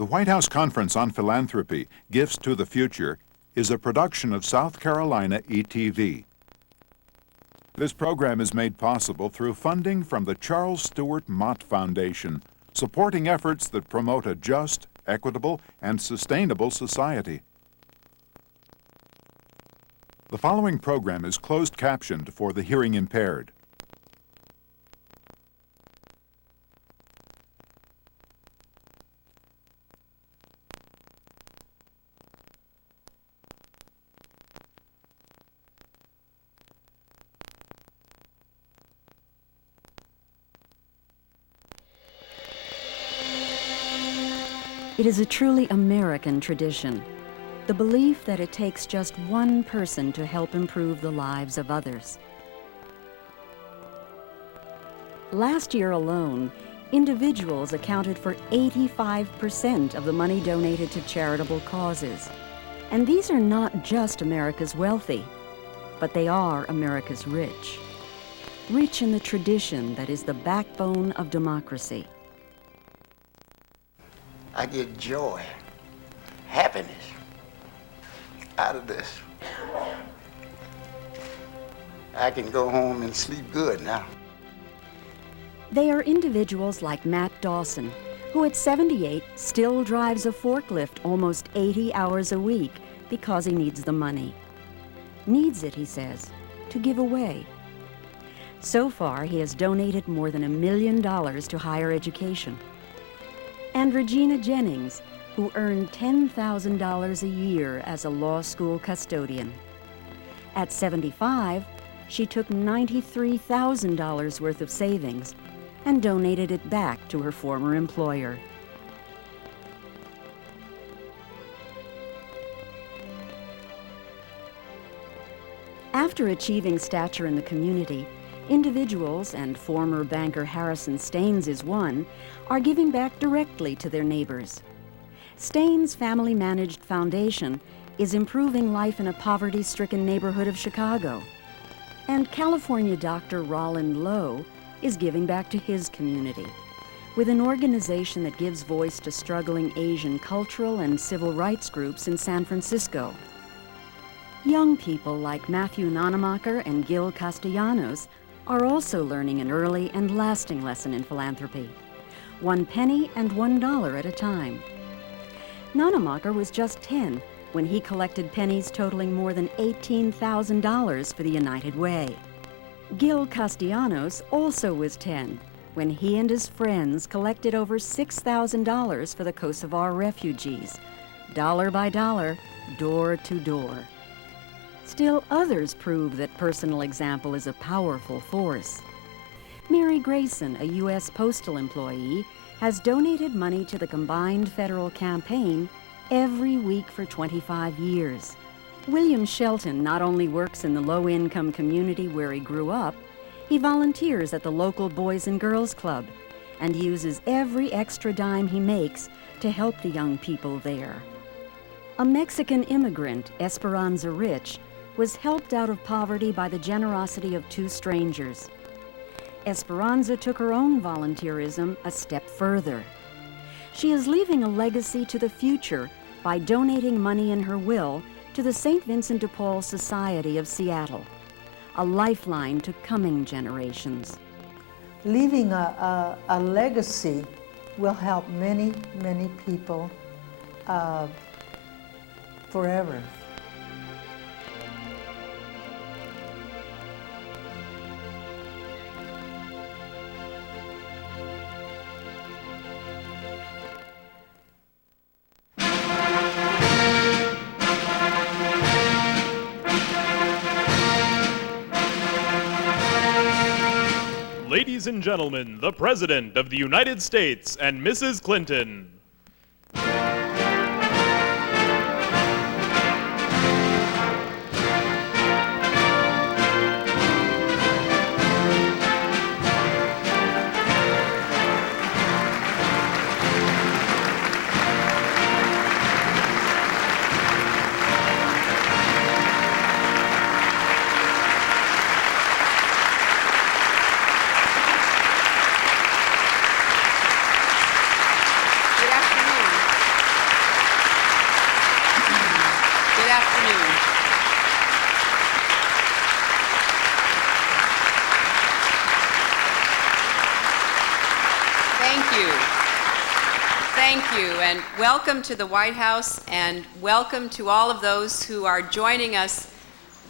The White House Conference on Philanthropy, Gifts to the Future, is a production of South Carolina ETV. This program is made possible through funding from the Charles Stewart Mott Foundation, supporting efforts that promote a just, equitable, and sustainable society. The following program is closed captioned for the hearing impaired. It is a truly American tradition, the belief that it takes just one person to help improve the lives of others. Last year alone, individuals accounted for 85% of the money donated to charitable causes. And these are not just America's wealthy, but they are America's rich. Rich in the tradition that is the backbone of democracy. I get joy, happiness out of this. I can go home and sleep good now. They are individuals like Matt Dawson, who at 78 still drives a forklift almost 80 hours a week because he needs the money. Needs it, he says, to give away. So far, he has donated more than $1 million to higher education. And Regina Jennings, who earned $10,000 a year as a law school custodian. At 75, she took $93,000 worth of savings and donated it back to her former employer. After achieving stature in the community, individuals, and former banker Harrison Staines is one, are giving back directly to their neighbors. Staines' family-managed foundation is improving life in a poverty-stricken neighborhood of Chicago. And California doctor Roland Lowe is giving back to his community with an organization that gives voice to struggling Asian cultural and civil rights groups in San Francisco. Young people like Matthew Nonemacher and Gil Castellanos are also learning an early and lasting lesson in philanthropy. 1 penny and $1 at a time. Nonemacher was just 10 when he collected pennies totaling more than $18,000 for the United Way. Gil Castellanos also was 10 when he and his friends collected over $6,000 for the Kosovar refugees, dollar by dollar, door to door. Still others prove that personal example is a powerful force. Mary Grayson, a U.S. postal employee, has donated money to the combined federal campaign every week for 25 years. William Shelton not only works in the low-income community where he grew up, he volunteers at the local Boys and Girls Club and uses every extra dime he makes to help the young people there. A Mexican immigrant, Esperanza Rich, was helped out of poverty by the generosity of 2 strangers. Esperanza took her own volunteerism a step further. She is leaving a legacy to the future by donating money in her will to the St. Vincent de Paul Society of Seattle, a lifeline to coming generations. Leaving a legacy will help many, many people forever. Ladies and gentlemen, the President of the United States and Mrs. Clinton. Good afternoon. Thank you. Thank you, and welcome to the White House, and welcome to all of those who are joining us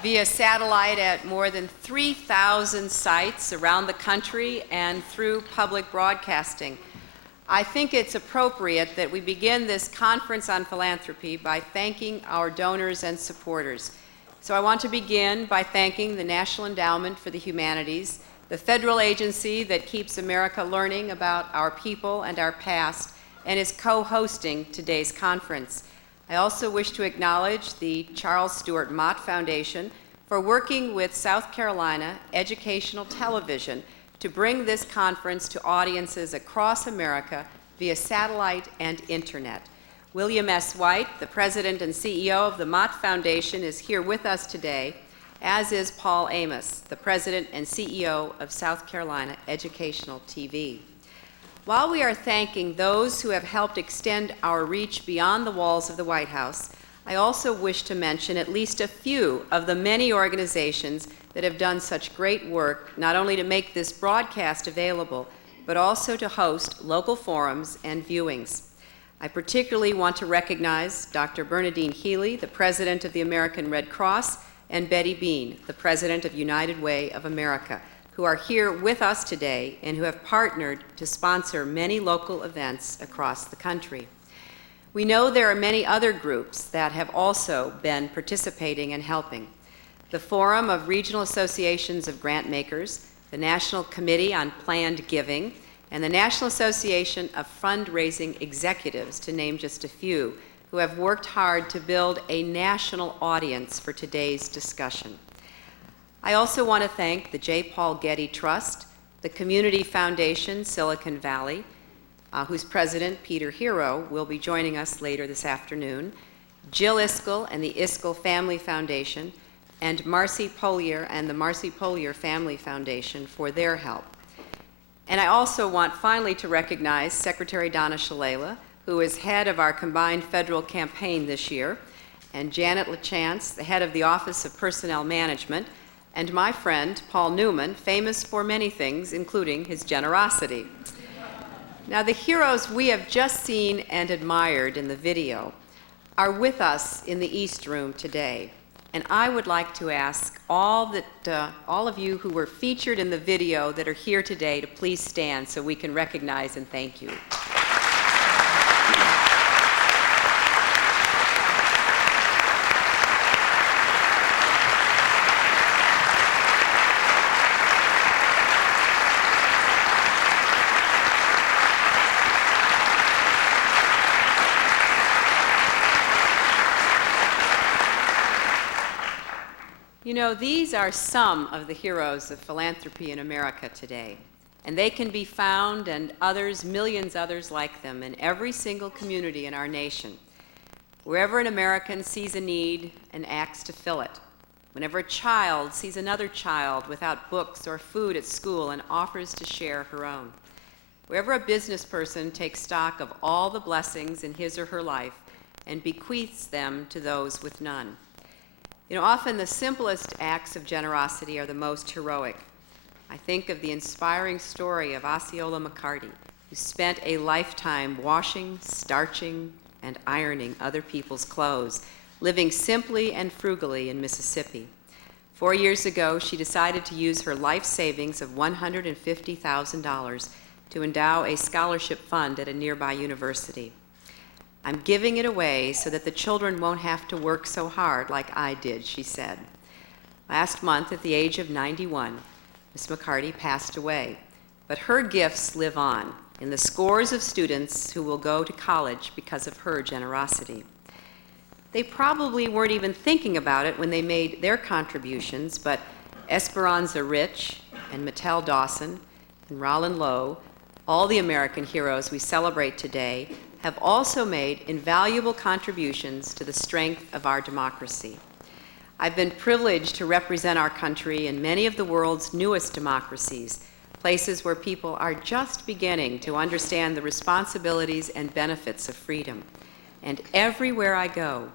via satellite at more than 3,000 sites around the country and through public broadcasting. I think it's appropriate that we begin this conference on philanthropy by thanking our donors and supporters. So I want to begin by thanking the National Endowment for the Humanities, the federal agency that keeps America learning about our people and our past, and is co-hosting today's conference. I also wish to acknowledge the Charles Stewart Mott Foundation for working with South Carolina Educational Television to bring this conference to audiences across America via satellite and internet. William S. White, the president and CEO of the Mott Foundation, is here with us today, as is Paul Amos, the president and CEO of South Carolina Educational TV. While we are thanking those who have helped extend our reach beyond the walls of the White House, I also wish to mention at least a few of the many organizations that have done such great work, not only to make this broadcast available, but also to host local forums and viewings. I particularly want to recognize Dr. Bernadine Healy, the president of the American Red Cross, and Betty Bean, the president of United Way of America, who are here with us today and who have partnered to sponsor many local events across the country. We know there are many other groups that have also been participating and helping. The Forum of Regional Associations of Grant Makers, the National Committee on Planned Giving, and the National Association of Fundraising Executives, to name just a few, who have worked hard to build a national audience for today's discussion. I also want to thank the J. Paul Getty Trust, the Community Foundation Silicon Valley, whose president, Peter Hero, will be joining us later this afternoon, Jill Iskell and the Iskell Family Foundation, and Marcy Polier and the Marcy Polier Family Foundation for their help. And I also want finally to recognize Secretary Donna Shalala, who is head of our combined federal campaign this year, and Janet LaChance, the head of the Office of Personnel Management, and my friend, Paul Newman, famous for many things, including his generosity. Now, the heroes we have just seen and admired in the video are with us in the East Room today. And I would like to ask all of you who were featured in the video that are here today to please stand so we can recognize and thank you. You know, these are some of the heroes of philanthropy in America today, and they can be found, and others, millions others like them, in every single community in our nation. Wherever an American sees a need and acts to fill it, whenever a child sees another child without books or food at school and offers to share her own, wherever a business person takes stock of all the blessings in his or her life and bequeaths them to those with none. You know, often the simplest acts of generosity are the most heroic. I think of the inspiring story of Osceola McCarty, who spent a lifetime washing, starching, and ironing other people's clothes, living simply and frugally in Mississippi. 4 years ago, she decided to use her life savings of $150,000 to endow a scholarship fund at a nearby university. "I'm giving it away so that the children won't have to work so hard like I did," she said. Last month, at the age of 91, Miss McCarty passed away, but her gifts live on in the scores of students who will go to college because of her generosity. They probably weren't even thinking about it when they made their contributions, but Esperanza Rich and Mattel Dawson and Roland Lowe, all the American heroes we celebrate today, have also made invaluable contributions to the strength of our democracy. I've been privileged to represent our country in many of the world's newest democracies, places where people are just beginning to understand the responsibilities and benefits of freedom. And everywhere I go,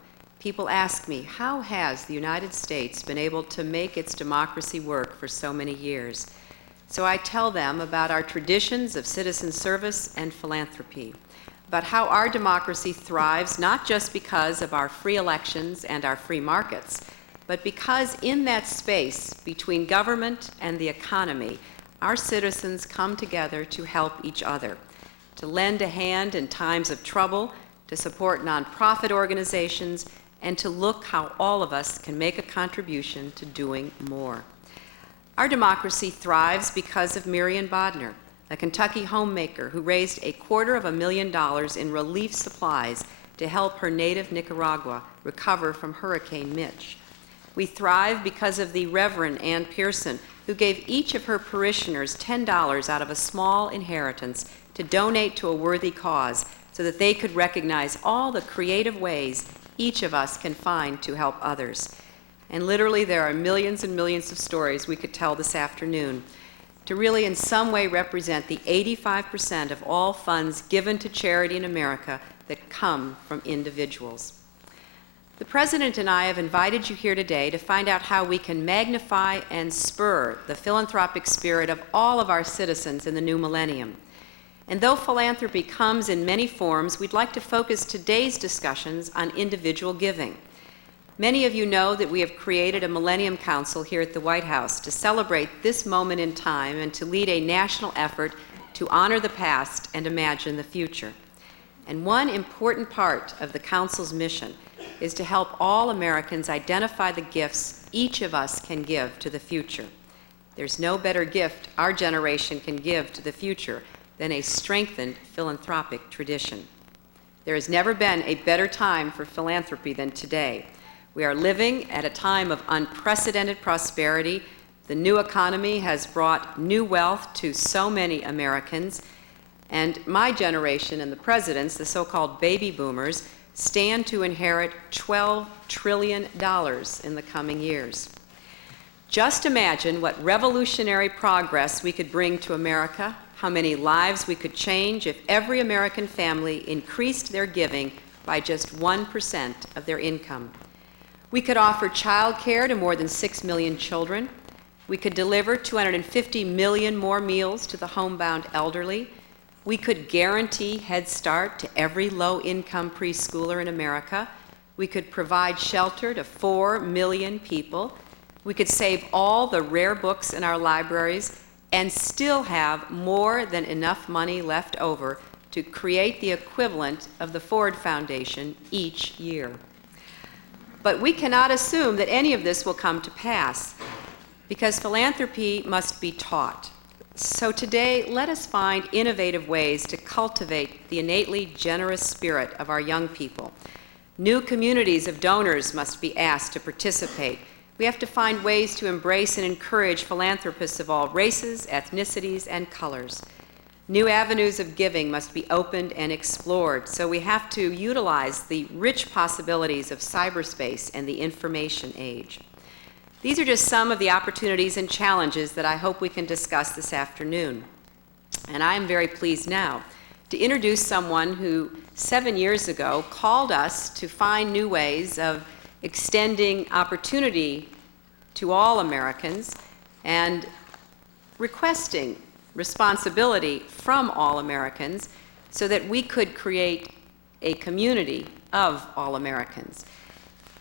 People ask me, how has the United States been able to make its democracy work for so many years? So I tell them about our traditions of citizen service and philanthropy, about how our democracy thrives not just because of our free elections and our free markets, but because in that space between government and the economy, our citizens come together to help each other, to lend a hand in times of trouble, to support nonprofit organizations, and to look how all of us can make a contribution to doing more. Our democracy thrives because of Marion Bodner, a Kentucky homemaker who raised $250,000 in relief supplies to help her native Nicaragua recover from Hurricane Mitch. We thrive because of the Reverend Ann Pearson, who gave each of her parishioners $10 out of a small inheritance to donate to a worthy cause so that they could recognize all the creative ways each of us can find to help others. And literally, there are millions and millions of stories we could tell this afternoon to really in some way represent the 85% of all funds given to charity in America that come from individuals. The President and I have invited you here today to find out how we can magnify and spur the philanthropic spirit of all of our citizens in the new millennium. And though philanthropy comes in many forms, we'd like to focus today's discussions on individual giving. Many of you know that we have created a Millennium Council here at the White House to celebrate this moment in time and to lead a national effort to honor the past and imagine the future. And one important part of the Council's mission is to help all Americans identify the gifts each of us can give to the future. There's no better gift our generation can give to the future than a strengthened philanthropic tradition. There has never been a better time for philanthropy than today. We are living at a time of unprecedented prosperity. The new economy has brought new wealth to so many Americans, and my generation and the President's, the so-called baby boomers, stand to inherit $12 trillion in the coming years. Just imagine what revolutionary progress we could bring to America, how many lives we could change if every American family increased their giving by just 1% of their income. We could offer child care to more than 6 million children. We could deliver 250 million more meals to the homebound elderly. We could guarantee Head Start to every low-income preschooler in America. We could provide shelter to 4 million people. We could save all the rare books in our libraries and still have more than enough money left over to create the equivalent of the Ford Foundation each year. But we cannot assume that any of this will come to pass, because philanthropy must be taught. So today, let us find innovative ways to cultivate the innately generous spirit of our young people. New communities of donors must be asked to participate. We have to find ways to embrace and encourage philanthropists of all races, ethnicities, and colors. New avenues of giving must be opened and explored, so we have to utilize the rich possibilities of cyberspace and the information age. These are just some of the opportunities and challenges that I hope we can discuss this afternoon. And I am very pleased now to introduce someone who 7 years ago called us to find new ways of extending opportunity to all Americans and requesting responsibility from all Americans so that we could create a community of all Americans.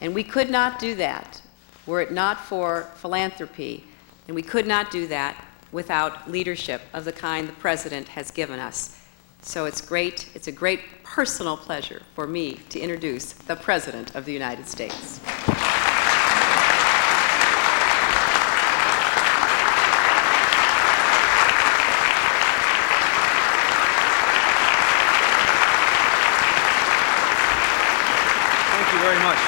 And we could not do that were it not for philanthropy, and we could not do that without leadership of the kind the President has given us. So it's a great personal pleasure for me to introduce the President of the United States. Thank you very much.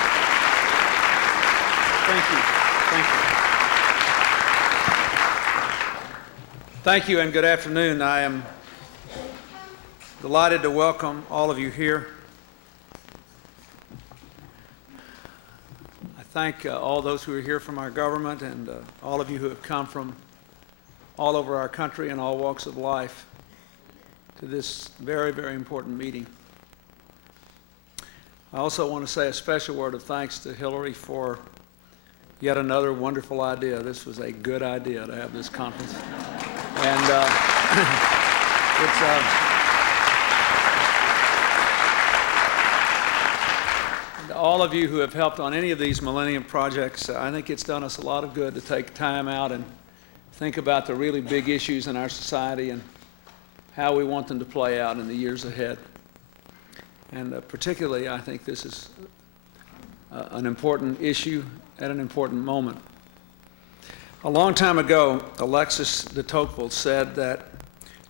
Thank you. Thank you. Thank you and good afternoon. I am delighted to welcome all of you here. I thank all those who are here from our government and all of you who have come from all over our country and all walks of life to this very, very important meeting. I also want to say a special word of thanks to Hillary for yet another wonderful idea. This was a good idea to have this conference. And all of you who have helped on any of these Millennium projects, I think it's done us a lot of good to take time out and think about the really big issues in our society and how we want them to play out in the years ahead. And particularly, I think this is an important issue at an important moment. A long time ago, Alexis de Tocqueville said that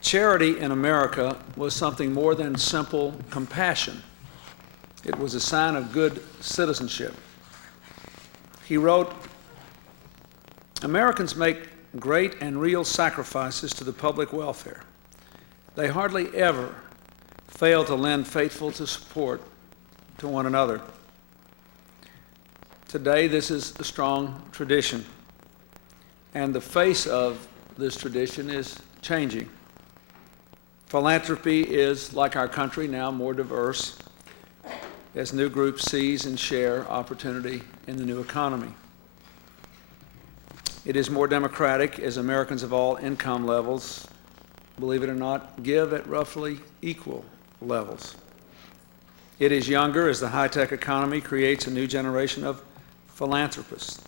charity in America was something more than simple compassion. It was a sign of good citizenship. He wrote, "Americans make great and real sacrifices to the public welfare. They hardly ever fail to lend faithful support to one another." Today, this is a strong tradition, and the face of this tradition is changing. Philanthropy is, like our country, now more diverse as new groups seize and share opportunity in the new economy. It is more democratic as Americans of all income levels, believe it or not, give at roughly equal levels. It is younger as the high-tech economy creates a new generation of philanthropists.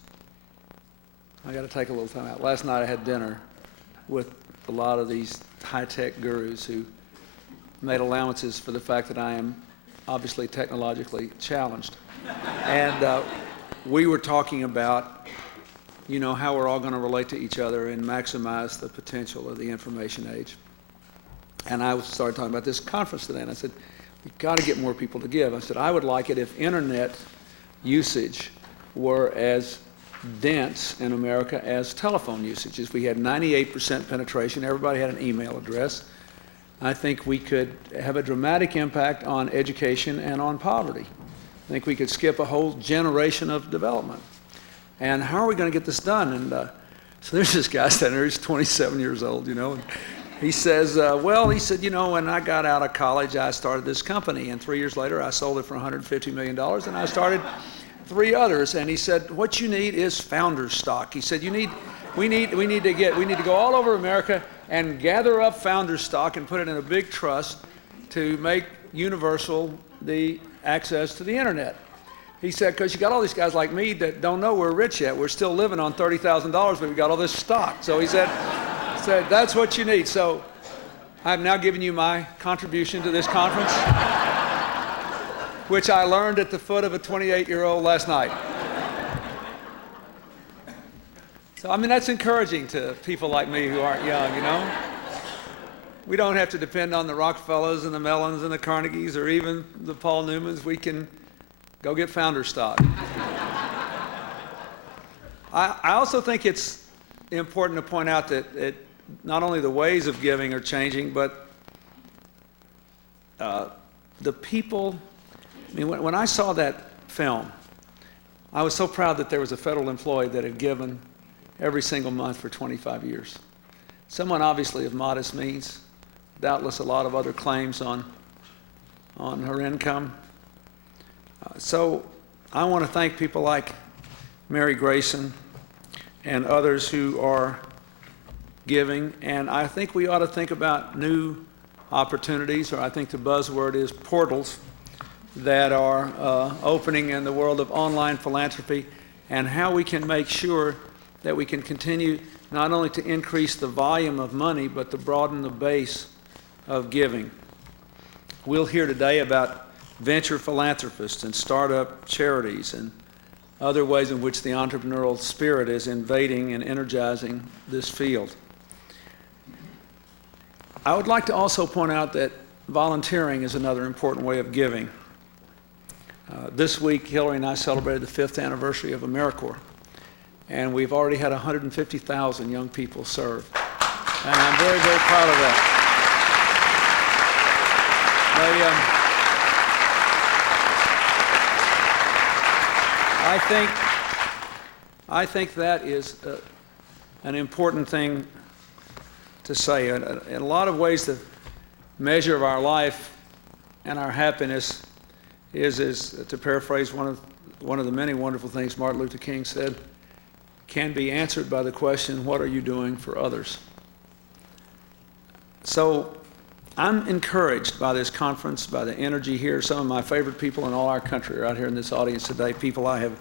I got to take a little time out. Last night I had dinner with a lot of these high-tech gurus who made allowances for the fact that I am obviously technologically challenged. And we were talking about, you know, how we're all going to relate to each other and maximize the potential of the information age. And I started talking about this conference today, and I said, we've got to get more people to give. I said, I would like it if internet usage were as dense in America as telephone usage. If we had 98% penetration, everybody had an email address, I think we could have a dramatic impact on education and on poverty. I think we could skip a whole generation of development. And how are we going to get this done? And so there's this guy standing there, he's 27 years old, you know, and he says, he said, you know, when I got out of college, I started this company, and 3 years later, I sold it for $150 million, and I started 3 others. And he said, what you need is founder's stock. He said, we need to go all over America and gather up founder's stock and put it in a big trust to make universal the access to the internet. He said, because you got all these guys like me that don't know we're rich yet. We're still living on $30,000, but we got all this stock. So he said, that's what you need. So I've now given you my contribution to this conference, which I learned at the foot of a 28-year-old last night. So, I mean, that's encouraging to people like me who aren't young, you know? We don't have to depend on the Rockefellers and the Mellons and the Carnegies or even the Paul Newmans. We can go get founder stock. I also think it's important to point out that not only the ways of giving are changing, but the people. I mean, when I saw that film, I was so proud that there was a federal employee that had given every single month for 25 years. Someone obviously of modest means, doubtless a lot of other claims on her income. So I want to thank people like Mary Grayson and others who are giving, and I think we ought to think about new opportunities, or I think the buzzword is portals, that are opening in the world of online philanthropy, and how we can make sure that we can continue not only to increase the volume of money, but to broaden the base of giving. We'll hear today about venture philanthropists and startup charities and other ways in which the entrepreneurial spirit is invading and energizing this field. I would like to also point out that volunteering is another important way of giving. This week, Hillary and I celebrated the 5th anniversary of AmeriCorps, and we've already had 150,000 young people serve. And I'm very, very proud of that. I think that is an important thing to say. In a lot of ways, the measure of our life and our happiness is to paraphrase one of the many wonderful things Martin Luther King said, can be answered by the question, what are you doing for others? So I'm encouraged by this conference, by the energy here. Some of my favorite people in all our country are out here in this audience today, people I have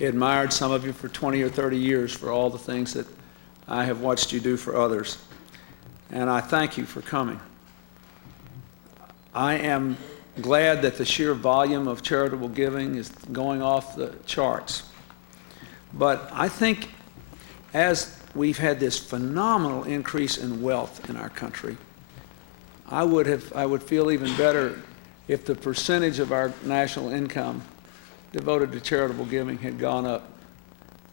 admired, some of you for 20 or 30 years, for all the things that I have watched you do for others. And I thank you for coming. I am glad that the sheer volume of charitable giving is going off the charts. But I think as we've had this phenomenal increase in wealth in our country, I would feel even better if the percentage of our national income devoted to charitable giving had gone up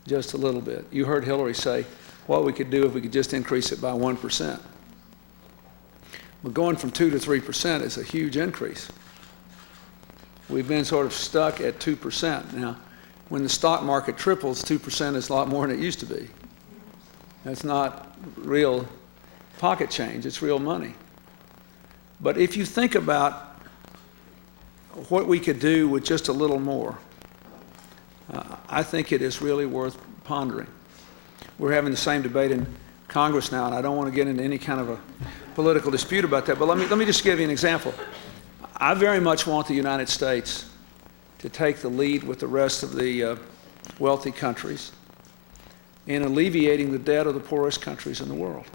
just a little bit. You heard Hillary say what we could do if we could just increase it by 1%. But going from 2 to 3% is a huge increase. We've been sort of stuck at 2%. Now, when the stock market triples, 2% is a lot more than it used to be. That's not real pocket change, it's real money. But if you think about what we could do with just a little more, I think it is really worth pondering. We're having the same debate in Congress now, and I don't want to get into any kind of a political dispute about that, but let me just give you an example. I very much want the United States to take the lead with the rest of the wealthy countries in alleviating the debt of the poorest countries in the world.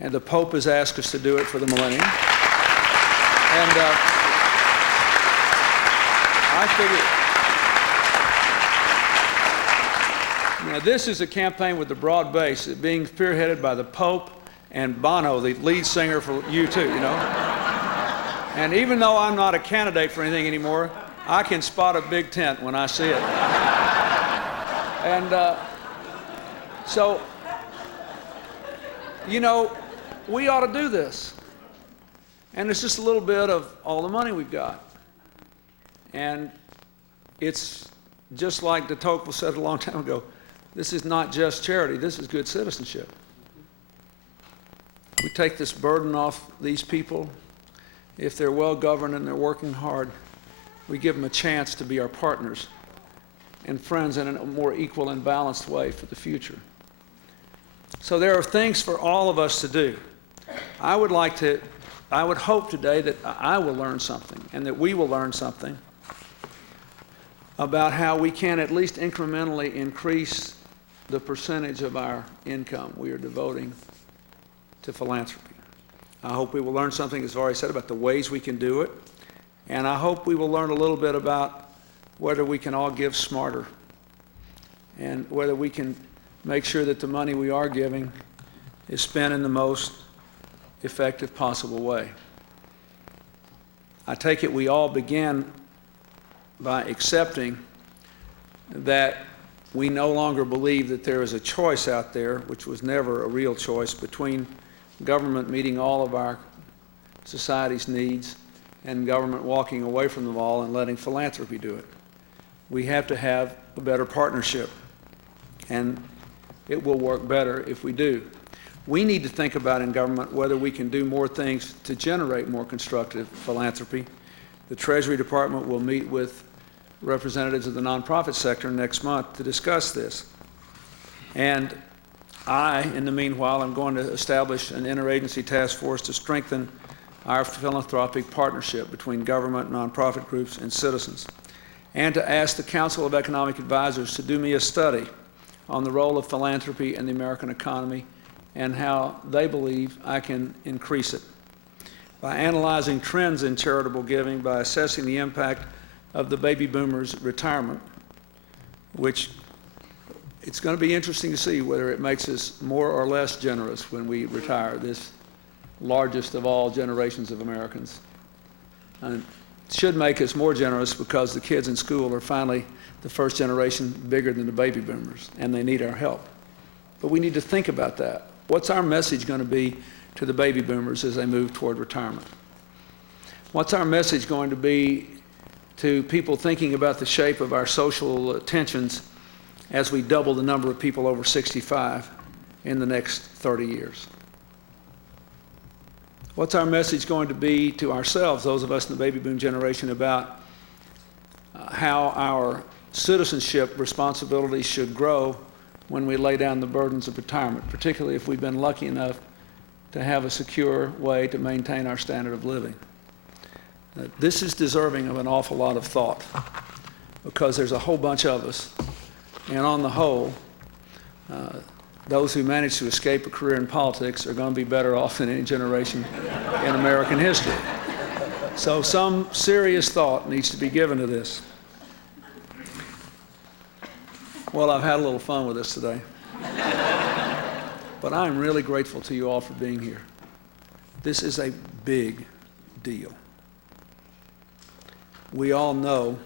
And the Pope has asked us to do it for the millennium. And I figure, this is a campaign with a broad base, being spearheaded by the Pope and Bono, the lead singer for U2, And even though I'm not a candidate for anything anymore, I can spot a big tent when I see it. And so, we ought to do this. And it's just a little bit of all the money we've got. And it's just like de Tocqueville said a long time ago, this is not just charity, this is good citizenship. We take this burden off these people. If they're well governed and they're working hard, we give them a chance to be our partners and friends in a more equal and balanced way for the future. So there are things for all of us to do. I would hope today that I will learn something and that we will learn something about how we can at least incrementally increase the percentage of our income we are devoting to philanthropy. I hope we will learn something, as I've said, about the ways we can do it. And I hope we will learn a little bit about whether we can all give smarter and whether we can make sure that the money we are giving is spent in the most effective possible way. I take it we all began by accepting that we no longer believe that there is a choice out there, which was never a real choice, between government meeting all of our society's needs and government walking away from them all and letting philanthropy do it. We have to have a better partnership, and it will work better if we do. We need to think about in government whether we can do more things to generate more constructive philanthropy. The Treasury Department will meet with representatives of the nonprofit sector next month to discuss this. And I, in the meanwhile, am going to establish an interagency task force to strengthen our philanthropic partnership between government, nonprofit groups, and citizens, and to ask the Council of Economic Advisors to do me a study on the role of philanthropy in the American economy and how they believe I can increase it. By analyzing trends in charitable giving, by assessing the impact of the baby boomers' retirement, which it's going to be interesting to see whether it makes us more or less generous when we retire, this largest of all generations of Americans. And it should make us more generous because the kids in school are finally the first generation bigger than the baby boomers, and they need our help. But we need to think about that. What's our message going to be to the baby boomers as they move toward retirement? What's our message going to be to people thinking about the shape of our social tensions as we double the number of people over 65 in the next 30 years? What's our message going to be to ourselves, those of us in the baby boom generation, about how our citizenship responsibilities should grow when we lay down the burdens of retirement, particularly if we've been lucky enough to have a secure way to maintain our standard of living. This is deserving of an awful lot of thought because there's a whole bunch of us, and on the whole, those who manage to escape a career in politics are going to be better off than any generation in American history. So some serious thought needs to be given to this. Well, I've had a little fun with this today. But I'm really grateful to you all for being here. This is a big deal. We all know,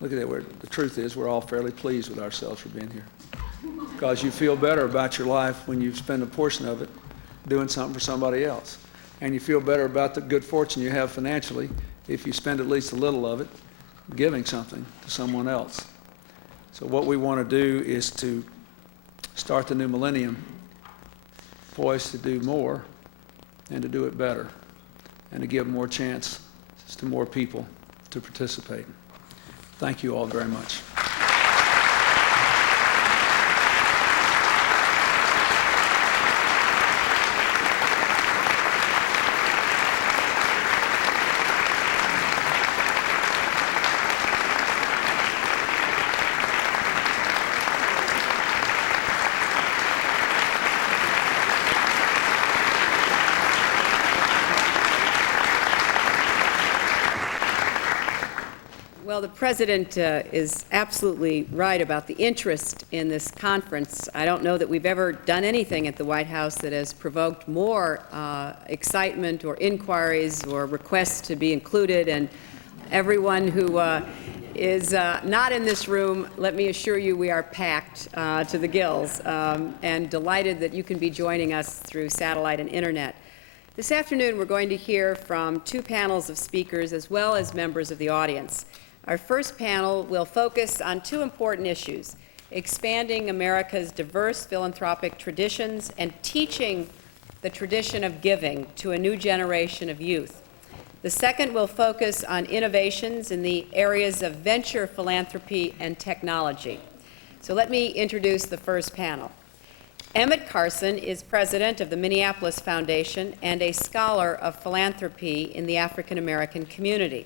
look at that, the truth is we're all fairly pleased with ourselves for being here. Because you feel better about your life when you spend a portion of it doing something for somebody else. And you feel better about the good fortune you have financially if you spend at least a little of it giving something to someone else. So what we want to do is to start the new millennium poised to do more and to do it better and to give more chance to more people to participate. Thank you all very much. Well, the President is absolutely right about the interest in this conference. I don't know that we've ever done anything at the White House that has provoked more excitement or inquiries or requests to be included. And everyone who is not in this room, let me assure you we are packed to the gills and delighted that you can be joining us through satellite and internet. This afternoon, we're going to hear from two panels of speakers as well as members of the audience. Our first panel will focus on two important issues: expanding America's diverse philanthropic traditions and teaching the tradition of giving to a new generation of youth. The second will focus on innovations in the areas of venture philanthropy and technology. So let me introduce the first panel. Emmett Carson is president of the Minneapolis Foundation and a scholar of philanthropy in the African American community.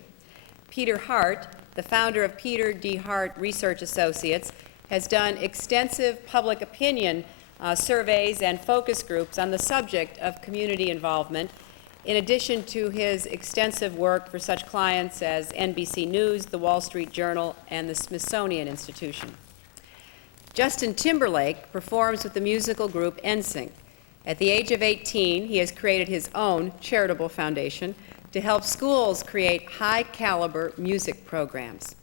Peter Hart, the founder of Peter D. Hart Research Associates, has done extensive public opinion surveys and focus groups on the subject of community involvement, in addition to his extensive work for such clients as NBC News, The Wall Street Journal, and the Smithsonian Institution. Justin Timberlake performs with the musical group NSYNC. At the age of 18, he has created his own charitable foundation to help schools create high-caliber music programs.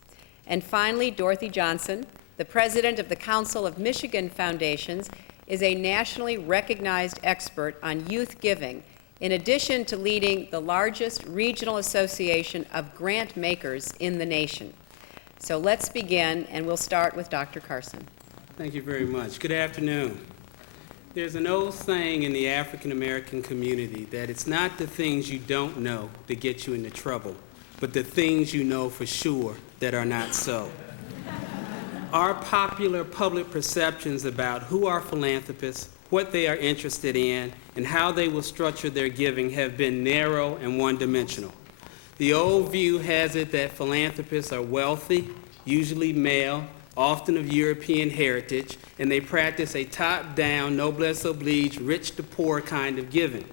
And finally, Dorothy Johnson, the president of the Council of Michigan Foundations, is a nationally recognized expert on youth giving, in addition to leading the largest regional association of grant makers in the nation. So let's begin, and we'll start with Dr. Carson. Thank you very much. Good afternoon. There's an old saying in the African American community that it's not the things you don't know that get you into trouble, but the things you know for sure that are not so. Our popular public perceptions about who are philanthropists, what they are interested in, and how they will structure their giving have been narrow and one-dimensional. The old view has it that philanthropists are wealthy, usually male, often of European heritage, and they practice a top-down, noblesse oblige, rich to poor kind of giving.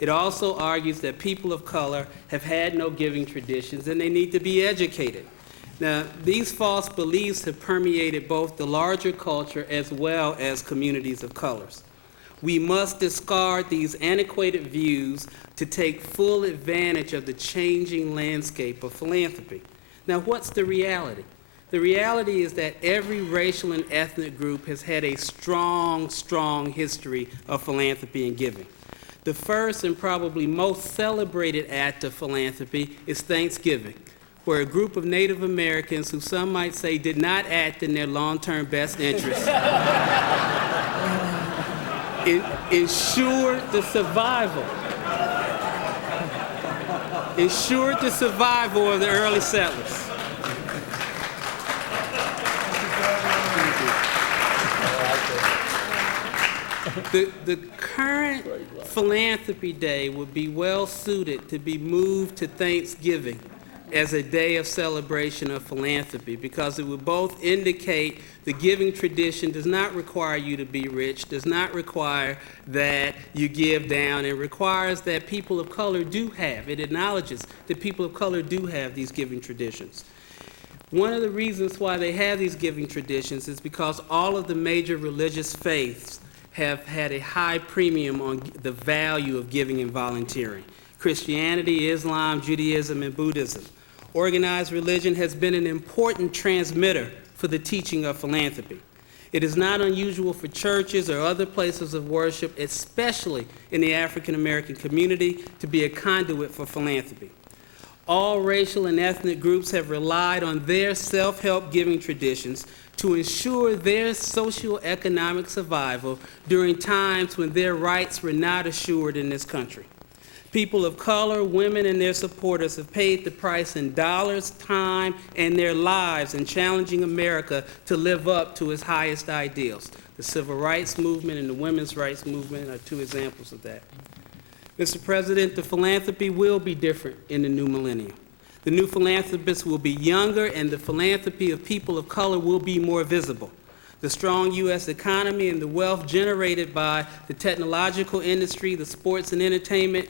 It also argues that people of color have had no giving traditions and they need to be educated. Now, these false beliefs have permeated both the larger culture as well as communities of colors. We must discard these antiquated views to take full advantage of the changing landscape of philanthropy. Now, what's the reality? The reality is that every racial and ethnic group has had a strong, strong history of philanthropy and giving. The first and probably most celebrated act of philanthropy is Thanksgiving, where a group of Native Americans, who some might say did not act in their long-term best interest, ensured the survival of the early settlers. The current Philanthropy Day would be well suited to be moved to Thanksgiving as a day of celebration of philanthropy, because it would both indicate the giving tradition does not require you to be rich, does not require that you give down, and requires that people of color do have, it acknowledges that people of color do have these giving traditions. One of the reasons why they have these giving traditions is because all of the major religious faiths have had a high premium on the value of giving and volunteering. Christianity, Islam, Judaism, and Buddhism. Organized religion has been an important transmitter for the teaching of philanthropy. It is not unusual for churches or other places of worship, especially in the African American community, to be a conduit for philanthropy. All racial and ethnic groups have relied on their self-help giving traditions to ensure their socioeconomic survival during times when their rights were not assured in this country. People of color, women, and their supporters have paid the price in dollars, time, and their lives in challenging America to live up to its highest ideals. The civil rights movement and the women's rights movement are two examples of that. Mr. President, the philanthropy will be different in the new millennium. The new philanthropists will be younger, and the philanthropy of people of color will be more visible. The strong U.S. economy and the wealth generated by the technological industry, the sports and entertainment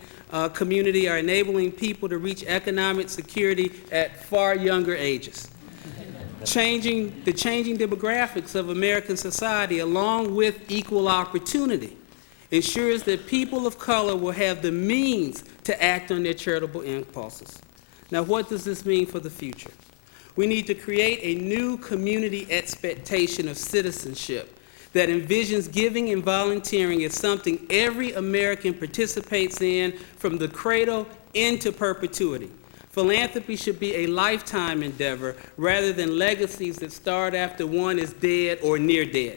community are enabling people to reach economic security at far younger ages. The changing demographics of American society, along with equal opportunity, ensures that people of color will have the means to act on their charitable impulses. Now, what does this mean for the future? We need to create a new community expectation of citizenship that envisions giving and volunteering as something every American participates in from the cradle into perpetuity. Philanthropy should be a lifetime endeavor rather than legacies that start after one is dead or near dead.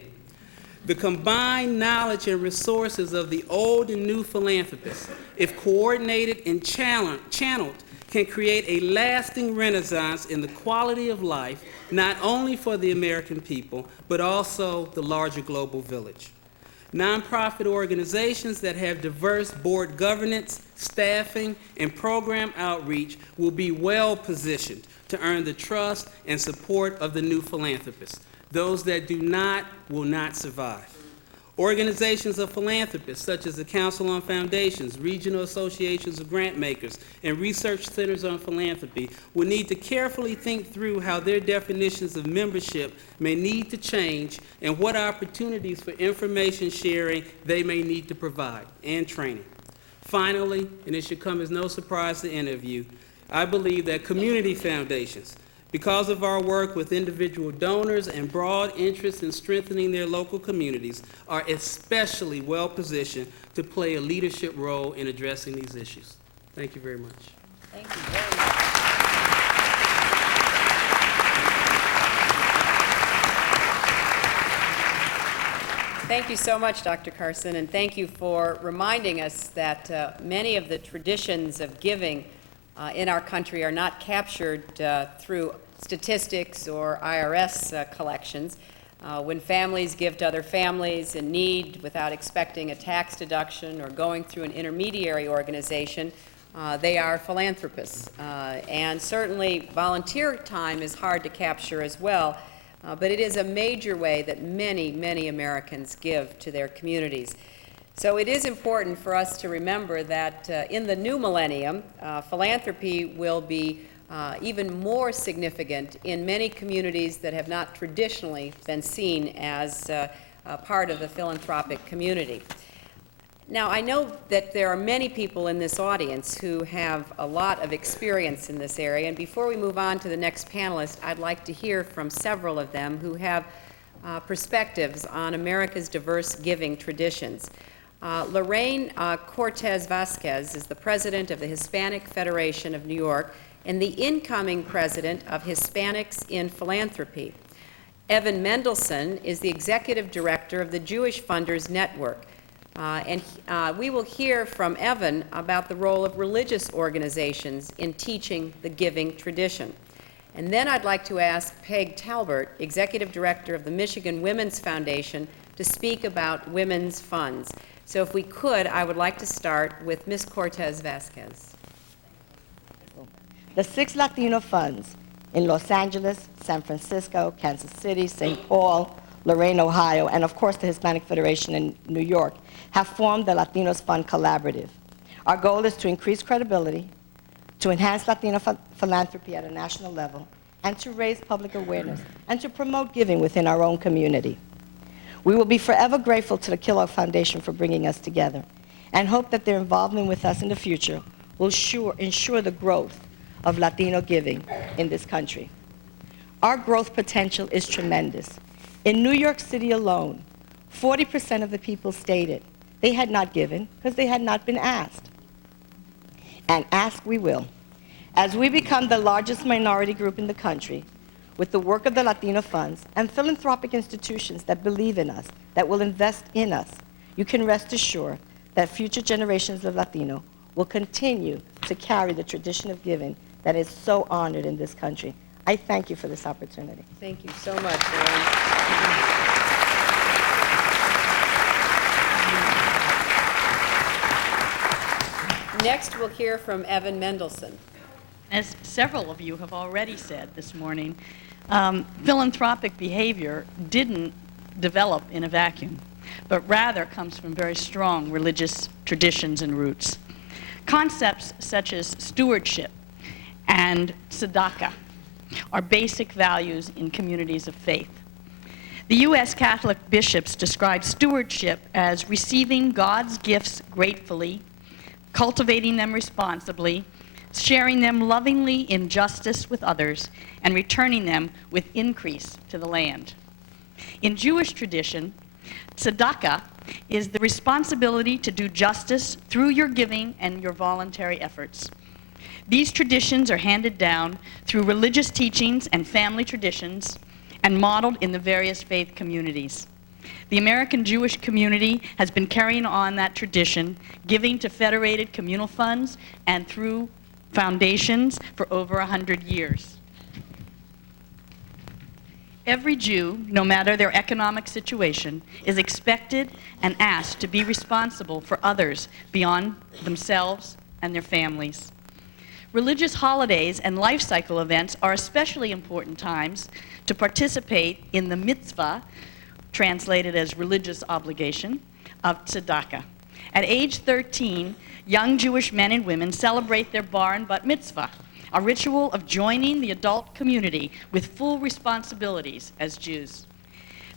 The combined knowledge and resources of the old and new philanthropists, if coordinated and channeled, can create a lasting renaissance in the quality of life, not only for the American people, but also the larger global village. Nonprofit organizations that have diverse board governance, staffing, and program outreach will be well positioned to earn the trust and support of the new philanthropists. Those that do not will not survive. Organizations of philanthropists, such as the Council on Foundations, regional associations of grant makers, and research centers on philanthropy, will need to carefully think through how their definitions of membership may need to change and what opportunities for information sharing they may need to provide, and training. Finally, and it should come as no surprise to any of you, I believe that community foundations, because of our work with individual donors and broad interest in strengthening their local communities, are especially well positioned to play a leadership role in addressing these issues. Thank you very much. Thank you very much. Thank you so much, Dr. Carson, and thank you for reminding us that many of the traditions of giving in our country are not captured through statistics or IRS collections. When families give to other families in need without expecting a tax deduction or going through an intermediary organization, they are philanthropists. And certainly volunteer time is hard to capture as well, but it is a major way that many, many Americans give to their communities. So it is important for us to remember that in the new millennium, philanthropy will be even more significant in many communities that have not traditionally been seen as part of the philanthropic community. Now, I know that there are many people in this audience who have a lot of experience in this area, and before we move on to the next panelist, I'd like to hear from several of them who have perspectives on America's diverse giving traditions. Lorraine Cortez Vasquez is the president of the Hispanic Federation of New York and the incoming president of Hispanics in Philanthropy. Evan Mendelson is the executive director of the Jewish Funders Network. We will hear from Evan about the role of religious organizations in teaching the giving tradition. And then I'd like to ask Peg Talbert, executive director of the Michigan Women's Foundation, to to speak about women's funds. So if we could, I would like to start with Ms. Cortez Vasquez. The 6 Latino funds in Los Angeles, San Francisco, Kansas City, St. Paul, Lorain, Ohio, and of course the Hispanic Federation in New York have formed the Latinos Fund Collaborative. Our goal is to increase credibility, to enhance Latino philanthropy at a national level, and to raise public awareness, and to promote giving within our own community. We will be forever grateful to the Kellogg Foundation for bringing us together, and hope that their involvement with us in the future will ensure the growth of Latino giving in this country. Our growth potential is tremendous. In New York City alone, 40% of the people stated they had not given because they had not been asked. And ask we will. As we become the largest minority group in the country, with the work of the Latino funds and philanthropic institutions that believe in us, that will invest in us, you can rest assured that future generations of Latino will continue to carry the tradition of giving that is so honored in this country. I thank you for this opportunity. Thank you so much, Lauren. Next, we'll hear from Evan Mendelson. As several of you have already said this morning, philanthropic behavior didn't develop in a vacuum, but rather comes from very strong religious traditions and roots. Concepts such as stewardship and tzedakah are basic values in communities of faith. The U.S. Catholic bishops describe stewardship as receiving God's gifts gratefully, cultivating them responsibly, sharing them lovingly in justice with others, and returning them with increase to the land. In Jewish tradition, tzedakah is the responsibility to do justice through your giving and your voluntary efforts. These traditions are handed down through religious teachings and family traditions and modeled in the various faith communities. The American Jewish community has been carrying on that tradition, giving to federated communal funds and through foundations for over 100 years. Every Jew, no matter their economic situation, is expected and asked to be responsible for others beyond themselves and their families. Religious holidays and life cycle events are especially important times to participate in the mitzvah, translated as religious obligation, of tzedakah. At age 13, young Jewish men and women celebrate their bar and bat mitzvah, a ritual of joining the adult community with full responsibilities as Jews.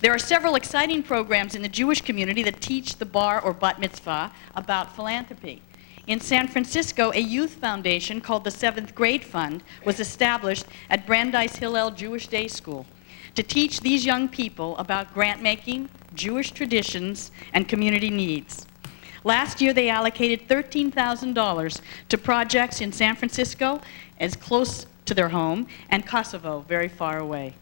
There are several exciting programs in the Jewish community that teach the bar or bat mitzvah about philanthropy. In San Francisco, a youth foundation called the 7th Grade Fund was established at Brandeis Hillel Jewish Day School to teach these young people about grant-making, Jewish traditions, and community needs. Last year, they allocated $13,000 to projects in San Francisco, as close to their home, and Kosovo, very far away.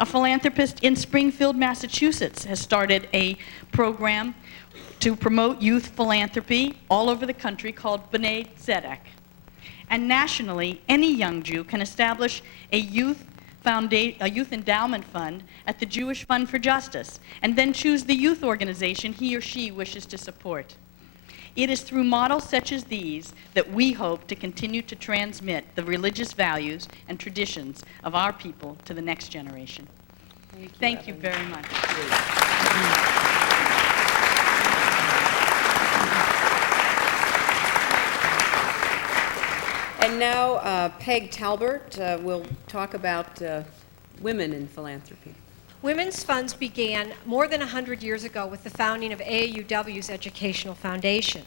A philanthropist in Springfield, Massachusetts, has started a program to promote youth philanthropy all over the country called B'nai Tzedek. And nationally, any young Jew can establish a youth endowment fund at the Jewish Fund for Justice, and then choose the youth organization he or she wishes to support. It is through models such as these that we hope to continue to transmit the religious values and traditions of our people to the next generation. Thank you very much. And now Peg Talbert will talk about women in philanthropy. Women's funds began more than 100 years ago with the founding of AAUW's Educational Foundation.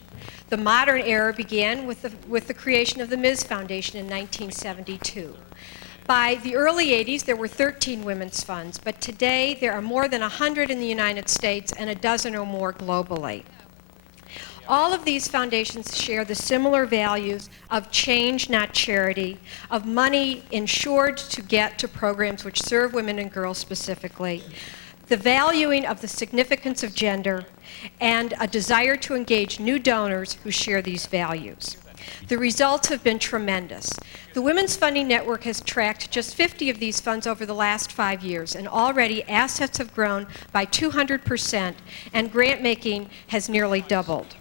The modern era began with the creation of the Ms. Foundation in 1972. By the early 80s, there were 13 women's funds, but today there are more than 100 in the United States and a dozen or more globally. All of these foundations share the similar values of change, not charity, of money insured to get to programs which serve women and girls specifically, the valuing of the significance of gender, and a desire to engage new donors who share these values. The results have been tremendous. The Women's Funding Network has tracked just 50 of these funds over the last 5 years, and already assets have grown by 200%, and grant making has nearly doubled.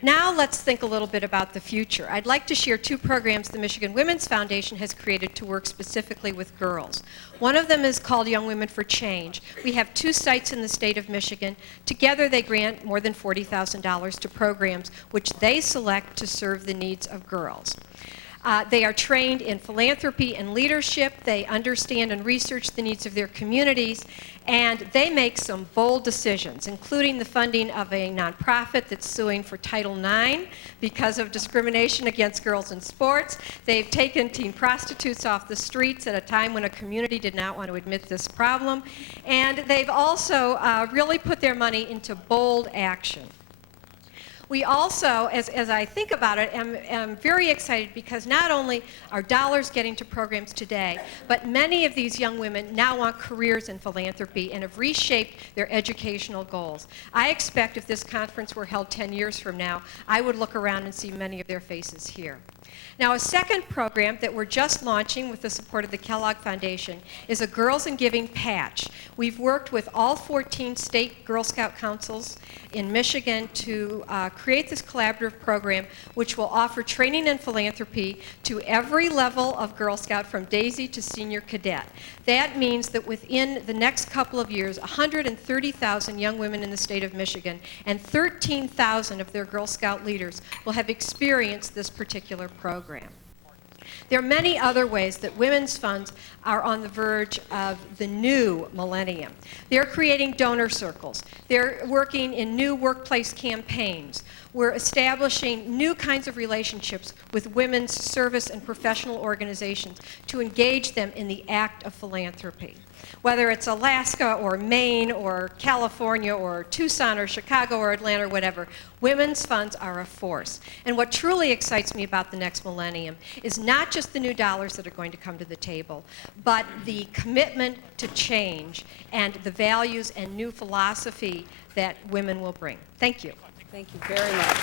Now let's think a little bit about the future. I'd like to share 2 programs the Michigan Women's Foundation has created to work specifically with girls. One of them is called Young Women for Change. We have 2 sites in the state of Michigan. Together they grant more than $40,000 to programs which they select to serve the needs of girls. They are trained in philanthropy and leadership. They understand and research the needs of their communities, and they make some bold decisions, including the funding of a nonprofit that's suing for Title IX because of discrimination against girls in sports. They've taken teen prostitutes off the streets at a time when a community did not want to admit this problem. And they've also really put their money into bold action. We also, as I think about it, am very excited because not only are dollars getting to programs today, but many of these young women now want careers in philanthropy and have reshaped their educational goals. I expect if this conference were held 10 years from now, I would look around and see many of their faces here. Now, a second program that we're just launching with the support of the Kellogg Foundation is a Girls in Giving patch. We've worked with all 14 state Girl Scout councils in Michigan to create this collaborative program which will offer training in philanthropy to every level of Girl Scout from Daisy to senior cadet. That means that within the next couple of years, 130,000 young women in the state of Michigan and 13,000 of their Girl Scout leaders will have experienced this particular program. There are many other ways that women's funds are on the verge of the new millennium. They're creating donor circles. They're working in new workplace campaigns. We're establishing new kinds of relationships with women's service and professional organizations to engage them in the act of philanthropy. Whether it's Alaska or Maine or California or Tucson or Chicago or Atlanta or whatever, women's funds are a force. And what truly excites me about the next millennium is not just the new dollars that are going to come to the table, but the commitment to change and the values and new philosophy that women will bring. Thank you. Thank you very much.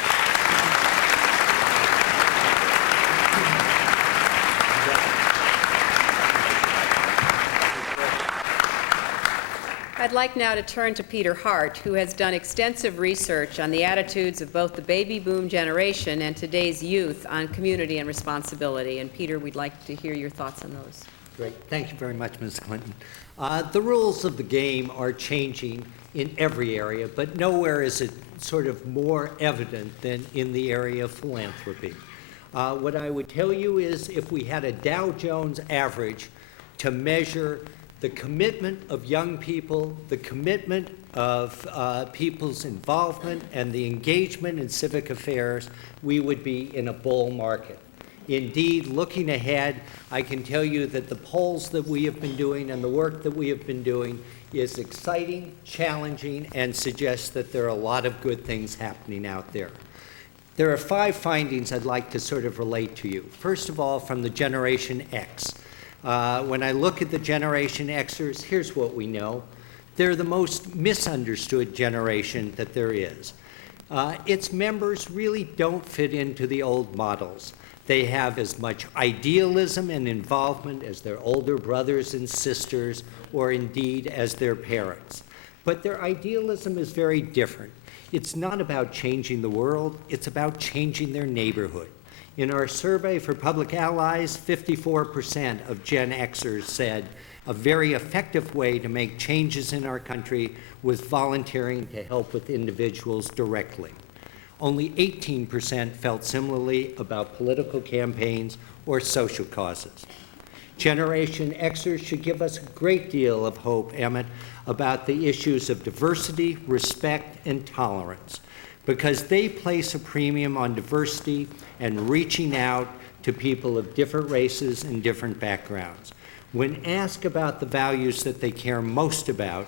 I'd like now to turn to Peter Hart, who has done extensive research on the attitudes of both the baby boom generation and today's youth on community and responsibility. And Peter, we'd like to hear your thoughts on those. Great. Thank you very much, Ms. Clinton. The rules of the game are changing in every area, but nowhere is it sort of more evident than in the area of philanthropy. What I would tell you is if we had a Dow Jones average to measure the commitment of young people, the commitment of people's involvement, and the engagement in civic affairs, we would be in a bull market. Indeed, looking ahead, I can tell you that the polls that we have been doing and the work that we have been doing is exciting, challenging, and suggests that there are a lot of good things happening out there. There are 5 findings I'd like to sort of relate to you. First of all, from the Generation X. When I look at the Generation Xers, here's what we know. They're the most misunderstood generation that there is. Its members really don't fit into the old models. They have as much idealism and involvement as their older brothers and sisters, or indeed as their parents. But their idealism is very different. It's not about changing the world, it's about changing their neighborhood. In our survey for Public Allies, 54% of Gen Xers said a very effective way to make changes in our country was volunteering to help with individuals directly. Only 18% felt similarly about political campaigns or social causes. Generation Xers should give us a great deal of hope, Emmett, about the issues of diversity, respect, and tolerance, because they place a premium on diversity and reaching out to people of different races and different backgrounds. When asked about the values that they care most about,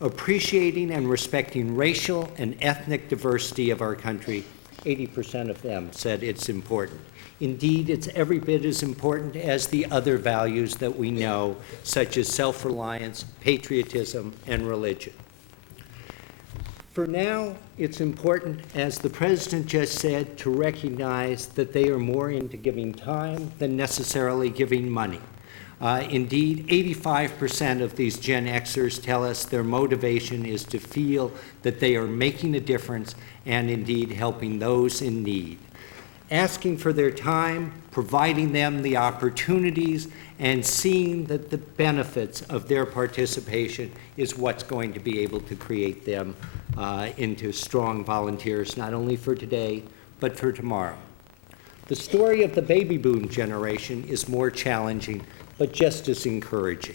appreciating and respecting racial and ethnic diversity of our country, 80% of them said it's important. Indeed, it's every bit as important as the other values that we know, such as self-reliance, patriotism, and religion. For now, it's important, as the President just said, to recognize that they are more into giving time than necessarily giving money. Indeed, 85% of these Gen Xers tell us their motivation is to feel that they are making a difference and indeed helping those in need. Asking for their time, providing them the opportunities, and seeing that the benefits of their participation is what's going to be able to create them into strong volunteers, not only for today, but for tomorrow. The story of the baby boom generation is more challenging, but just as encouraging.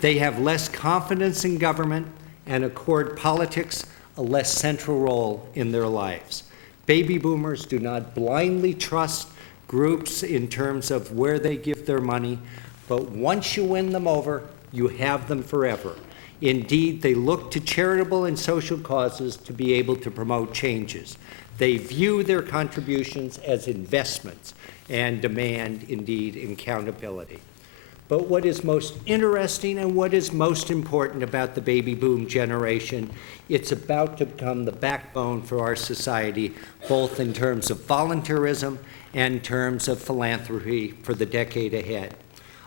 They have less confidence in government and accord politics a less central role in their lives. Baby boomers do not blindly trust groups in terms of where they give their money, but once you win them over, you have them forever. Indeed, they look to charitable and social causes to be able to promote changes. They view their contributions as investments and demand, indeed, accountability. But what is most interesting and what is most important about the baby boom generation, it's about to become the backbone for our society, both in terms of volunteerism and in terms of philanthropy for the decade ahead.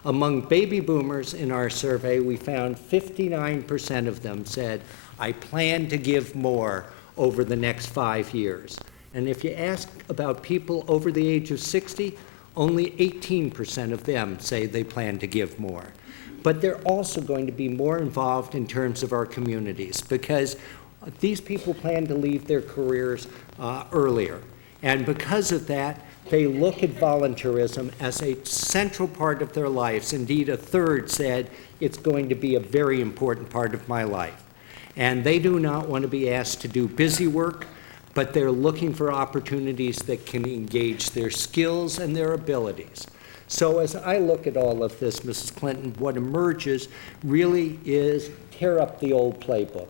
Among baby boomers in our survey, we found 59% of them said, I plan to give more over the next 5 years. And if you ask about people over the age of 60, only 18% of them say they plan to give more. But they're also going to be more involved in terms of our communities because these people plan to leave their careers earlier. And because of that, they look at volunteerism as a central part of their lives. Indeed, a third said, it's going to be a very important part of my life. And they do not want to be asked to do busy work, but they're looking for opportunities that can engage their skills and their abilities. So as I look at all of this, Mrs. Clinton, what emerges really is tear up the old playbook.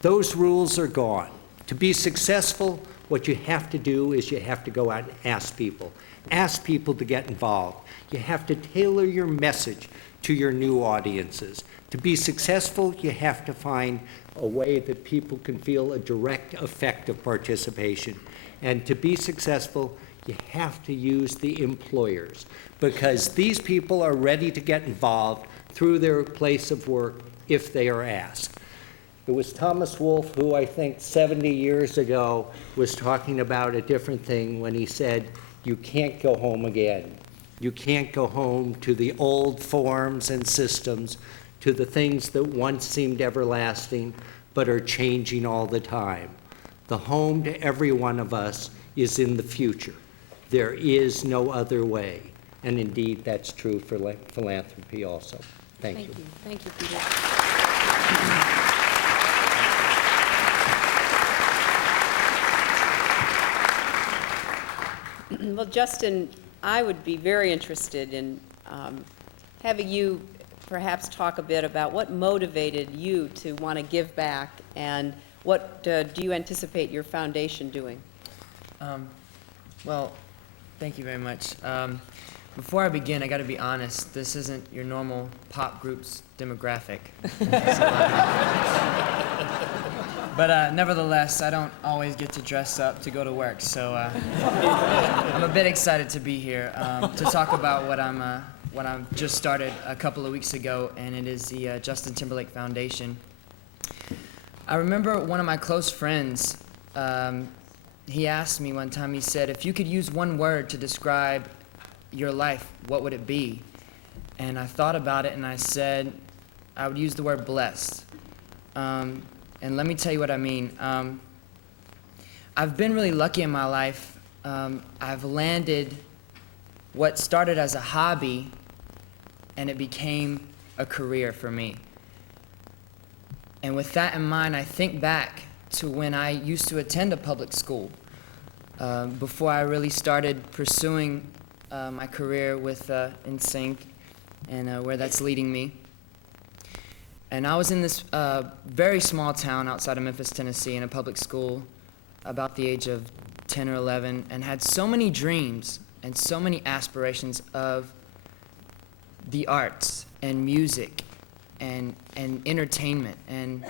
Those rules are gone. To be successful, what you have to do is you have to go out and ask people to get involved. You have to tailor your message to your new audiences. To be successful, you have to find a way that people can feel a direct effect of participation. And to be successful, you have to use the employers because these people are ready to get involved through their place of work if they are asked. It was Thomas Wolfe who I think 70 years ago was talking about a different thing when he said, you can't go home again. You can't go home to the old forms and systems, to the things that once seemed everlasting but are changing all the time. The home to every one of us is in the future. There is no other way. And indeed, that's true for philanthropy also. Thank you. Thank you, Peter. Well, Justin, I would be very interested in having you perhaps talk a bit about what motivated you to want to give back and what do you anticipate your foundation doing? Well, thank you very much. Before I begin, I got to be honest, this isn't your normal pop group's demographic. But nevertheless, I don't always get to dress up to go to work, so I'm a bit excited to be here to talk about what I've just started a couple of weeks ago, and it is the Justin Timberlake Foundation. I remember one of my close friends, he asked me one time, he said, if you could use one word to describe your life, what would it be? And I thought about it, and I said, I would use the word blessed. And let me tell you what I mean. I've been really lucky in my life. I've landed what started as a hobby, and it became a career for me. And with that in mind, I think back to when I used to attend a public school before I really started pursuing my career with NSYNC and where that's leading me. And I was in this very small town outside of Memphis, Tennessee, in a public school about the age of 10 or 11, and had so many dreams and so many aspirations of the arts and music and entertainment. And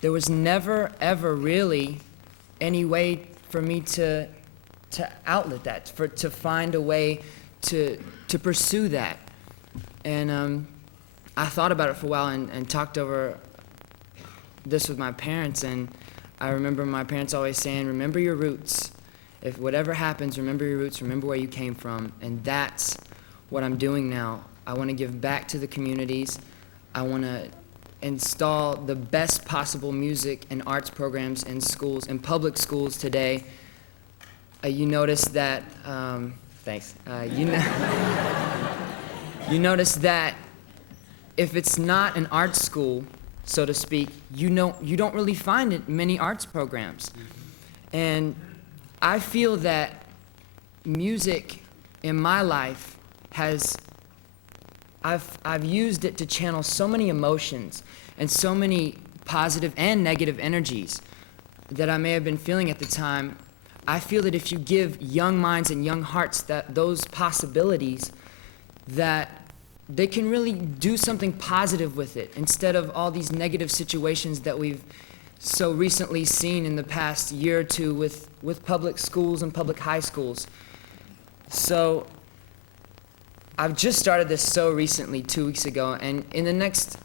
there was never, ever really any way for me to outlet that, to find a way to pursue that. And I thought about it for a while and talked over this with my parents, and I remember my parents always saying, remember your roots. If whatever happens, remember your roots, remember where you came from, and that's what I'm doing now. I want to give back to the communities. I want to install the best possible music and arts programs in schools, in public schools today. You notice that, thanks. You notice that if it's not an art school, so to speak, you don't really find many arts programs. And I feel that music in my life I've used it to channel so many emotions and so many positive and negative energies that I may have been feeling at the time. I feel that if you give young minds and young hearts those possibilities, that they can really do something positive with it instead of all these negative situations that we've so recently seen in the past year or two with public schools and public high schools. So I've just started this so recently, 2 weeks ago, and in the next,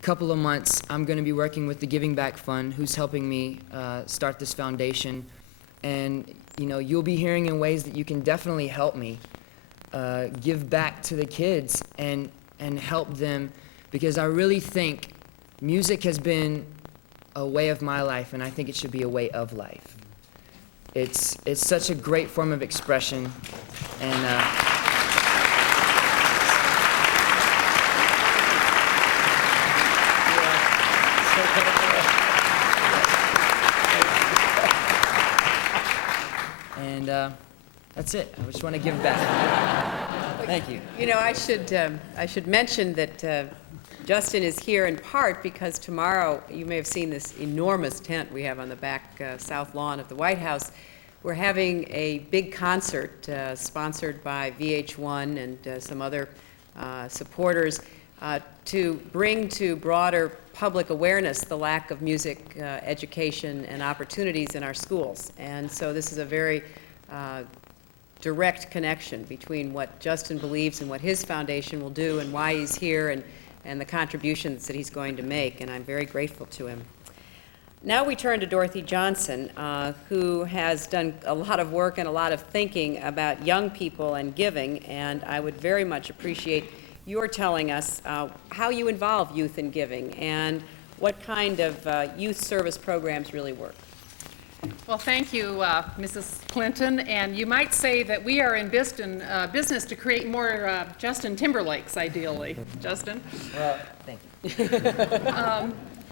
couple of months, I'm going to be working with the Giving Back Fund, who's helping me start this foundation. And you'll be hearing in ways that you can definitely help me give back to the kids and help them, because I really think music has been a way of my life, and I think it should be a way of life. It's such a great form of expression, and that's it. I just want to give back. Thank you. I should mention that Justin is here in part because tomorrow, you may have seen this enormous tent we have on the back south lawn of the White House. We're having a big concert sponsored by VH1 and some other supporters to bring to broader public awareness the lack of music education and opportunities in our schools. And so this is a very direct connection between what Justin believes and what his foundation will do and why he's here and the contributions that he's going to make, and I'm very grateful to him. Now we turn to Dorothy Johnson, who has done a lot of work and a lot of thinking about young people and giving, and I would very much appreciate your telling us how you involve youth in giving and what kind of youth service programs really work. Well, thank you, Mrs. Clinton, and you might say that we are in business to create more Justin Timberlakes, ideally. Justin? Well, thank you.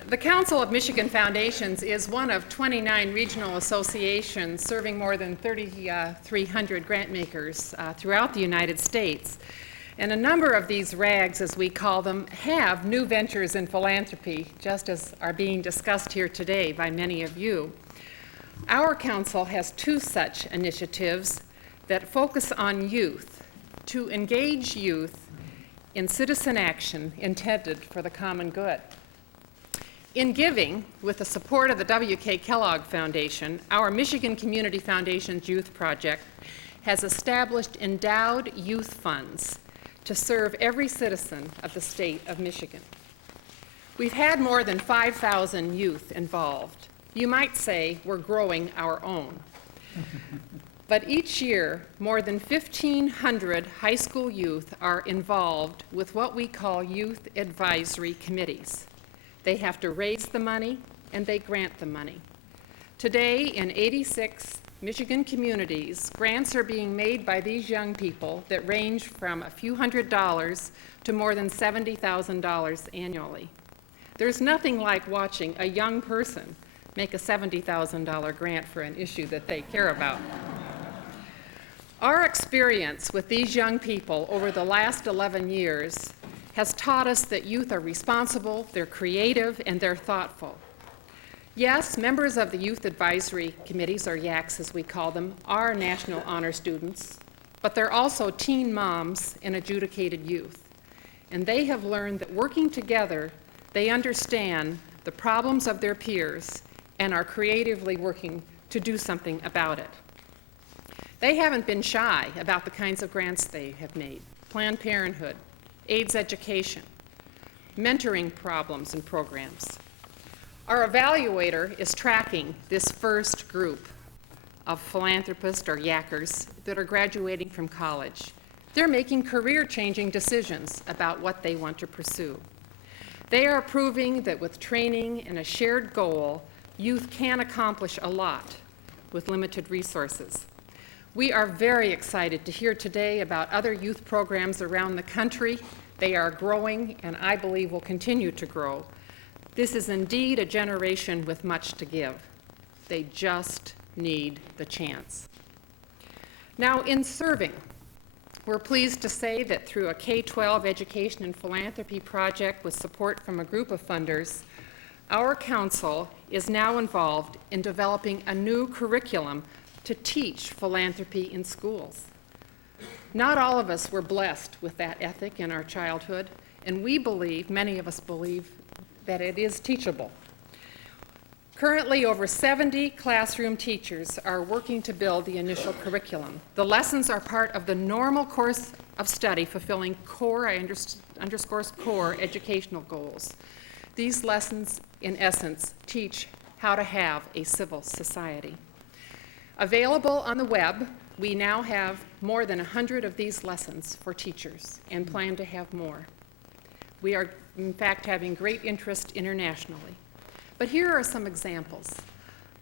The Council of Michigan Foundations is one of 29 regional associations serving more than 3,300 grant makers throughout the United States. And a number of these RAGs, as we call them, have new ventures in philanthropy, just as are being discussed here today by many of you. Our council has two such initiatives that focus on youth, to engage youth in citizen action intended for the common good. In giving, with the support of the W.K. Kellogg Foundation, our Michigan Community Foundation's Youth Project has established endowed youth funds to serve every citizen of the state of Michigan. We've had more than 5,000 youth involved. You might say we're growing our own. But each year, more than 1,500 high school youth are involved with what we call youth advisory committees. They have to raise the money and they grant the money. Today, in 86 Michigan communities, grants are being made by these young people that range from a few $100s to more than $70,000 annually. There's nothing like watching a young person make a $70,000 grant for an issue that they care about. Our experience with these young people over the last 11 years has taught us that youth are responsible, they're creative, and they're thoughtful. Yes, members of the Youth Advisory Committees, or YACs as we call them, are National Honor Students, but they're also teen moms and adjudicated youth. And they have learned that working together, they understand the problems of their peers and are creatively working to do something about it. They haven't been shy about the kinds of grants they have made: Planned Parenthood, AIDS education, mentoring problems and programs. Our evaluator is tracking this first group of philanthropists or yackers that are graduating from college. They're making career-changing decisions about what they want to pursue. They are proving that with training and a shared goal, youth can accomplish a lot with limited resources. We are very excited to hear today about other youth programs around the country. They are growing, and I believe will continue to grow. This is indeed a generation with much to give. They just need the chance. Now, in serving, we're pleased to say that through a K-12 education and philanthropy project with support from a group of funders, our council is now involved in developing a new curriculum to teach philanthropy in schools. Not all of us were blessed with that ethic in our childhood, and we believe, many of us believe, that it is teachable. Currently, over 70 classroom teachers are working to build the initial curriculum. The lessons are part of the normal course of study, fulfilling core, underscores core, educational goals. These lessons, in essence, teach how to have a civil society. Available on the web, we now have more than 100 of these lessons for teachers and plan to have more. We are, in fact, having great interest internationally. But here are some examples.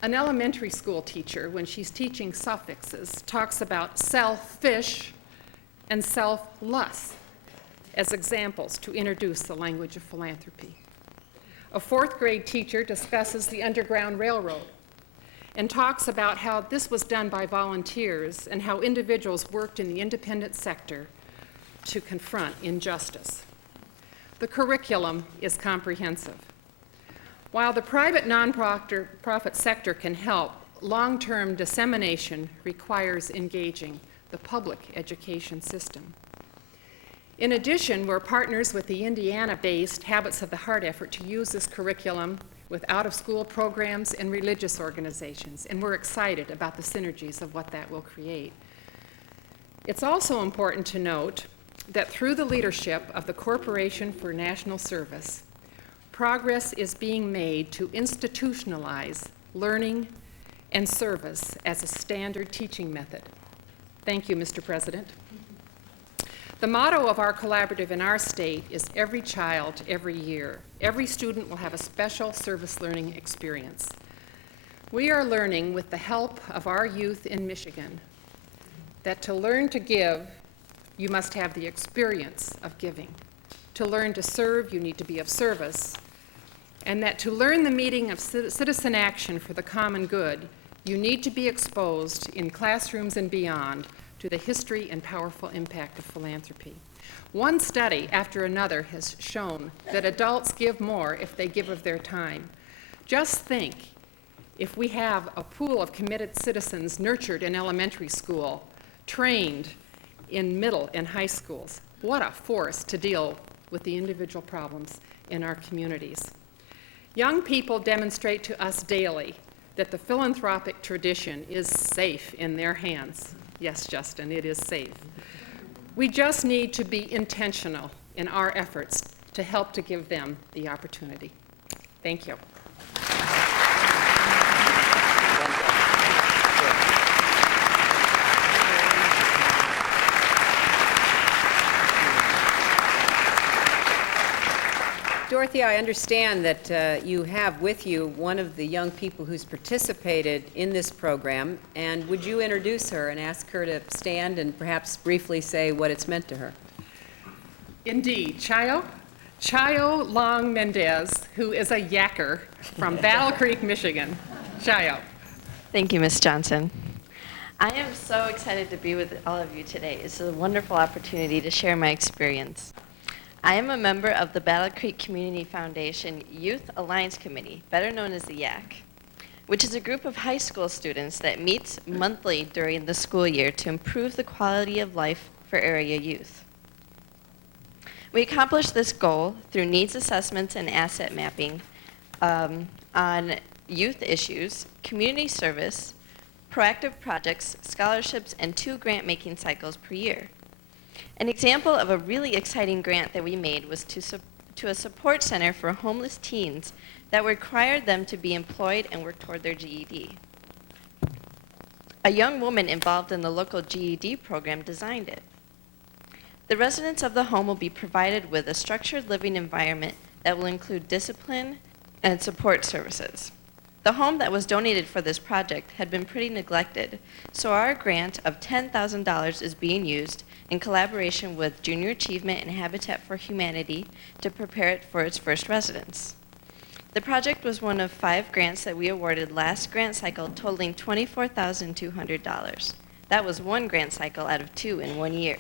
An elementary school teacher, when she's teaching suffixes, talks about selfish and selfless as examples to introduce the language of philanthropy. A fourth grade teacher discusses the Underground Railroad and talks about how this was done by volunteers and how individuals worked in the independent sector to confront injustice. The curriculum is comprehensive. While the private nonprofit sector can help, long-term dissemination requires engaging the public education system. In addition, we're partners with the Indiana-based Habits of the Heart effort to use this curriculum with out-of-school programs and religious organizations, and we're excited about the synergies of what that will create. It's also important to note that through the leadership of the Corporation for National Service, progress is being made to institutionalize learning and service as a standard teaching method. Thank you, Mr. President. The motto of our collaborative in our state is every child, every year. Every student will have a special service learning experience. We are learning with the help of our youth in Michigan that to learn to give, you must have the experience of giving. To learn to serve, you need to be of service. And that to learn the meaning of citizen action for the common good, you need to be exposed in classrooms and beyond to the history and powerful impact of philanthropy. One study after another has shown that adults give more if they give of their time. Just think, if we have a pool of committed citizens nurtured in elementary school, trained in middle and high schools, what a force to deal with the individual problems in our communities. Young people demonstrate to us daily that the philanthropic tradition is safe in their hands. Yes, Justin, it is safe. We just need to be intentional in our efforts to help to give them the opportunity. Thank you. Dorothy, I understand that you have with you one of the young people who's participated in this program, and would you introduce her and ask her to stand and perhaps briefly say what it's meant to her? Indeed. Chayo Long Mendez, who is a yacker from Battle Creek, Michigan. Chayo. Thank you, Ms. Johnson. I am so excited to be with all of you today. It's a wonderful opportunity to share my experience. I am a member of the Battle Creek Community Foundation Youth Alliance Committee, better known as the YAC, which is a group of high school students that meets monthly during the school year to improve the quality of life for area youth. We accomplish this goal through needs assessments and asset mapping on youth issues, community service, proactive projects, scholarships, and 2 grant-making cycles per year. An example of a really exciting grant that we made was to a support center for homeless teens that required them to be employed and work toward their GED. A young woman involved in the local GED program designed it. The residents of the home will be provided with a structured living environment that will include discipline and support services. The home that was donated for this project had been pretty neglected, so our grant of $10,000 is being used in collaboration with Junior Achievement and Habitat for Humanity to prepare it for its first residents. The project was one of 5 grants that we awarded last grant cycle, totaling $24,200. That was 1 grant cycle out of 2 in 1 year.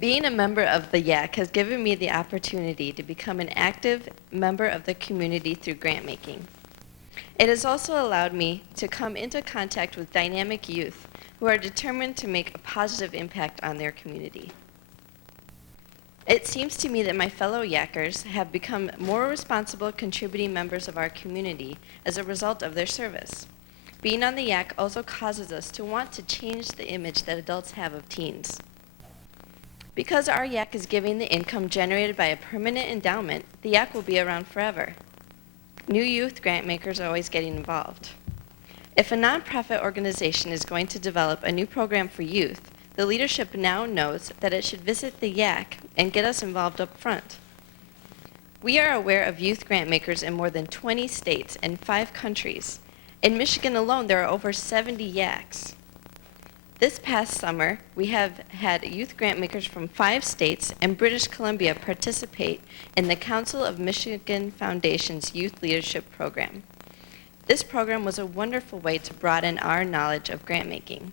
Being a member of the YAC has given me the opportunity to become an active member of the community through grant making. It has also allowed me to come into contact with dynamic youth who are determined to make a positive impact on their community. It seems to me that my fellow YACers have become more responsible contributing members of our community as a result of their service. Being on the YAC also causes us to want to change the image that adults have of teens. Because our YAC is giving the income generated by a permanent endowment, the YAC will be around forever. New youth grant makers are always getting involved. If a nonprofit organization is going to develop a new program for youth, the leadership now knows that it should visit the YAC and get us involved up front. We are aware of youth grant makers in more than 20 states and 5 countries. In Michigan alone, there are over 70 YACs. This past summer, we have had youth grant makers from 5 states and British Columbia participate in the Council of Michigan Foundation's Youth Leadership Program. This program was a wonderful way to broaden our knowledge of grant making.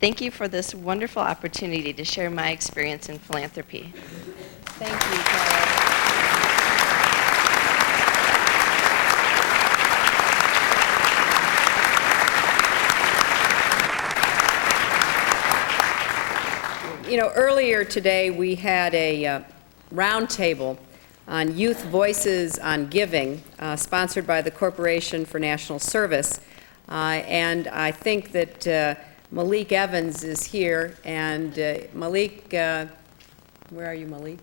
Thank you for this wonderful opportunity to share my experience in philanthropy. Thank you, Carla. You know, earlier today we had a roundtable on youth voices on giving, sponsored by the Corporation for National Service. And I think that Malik Evans is here. And Malik, where are you, Malik?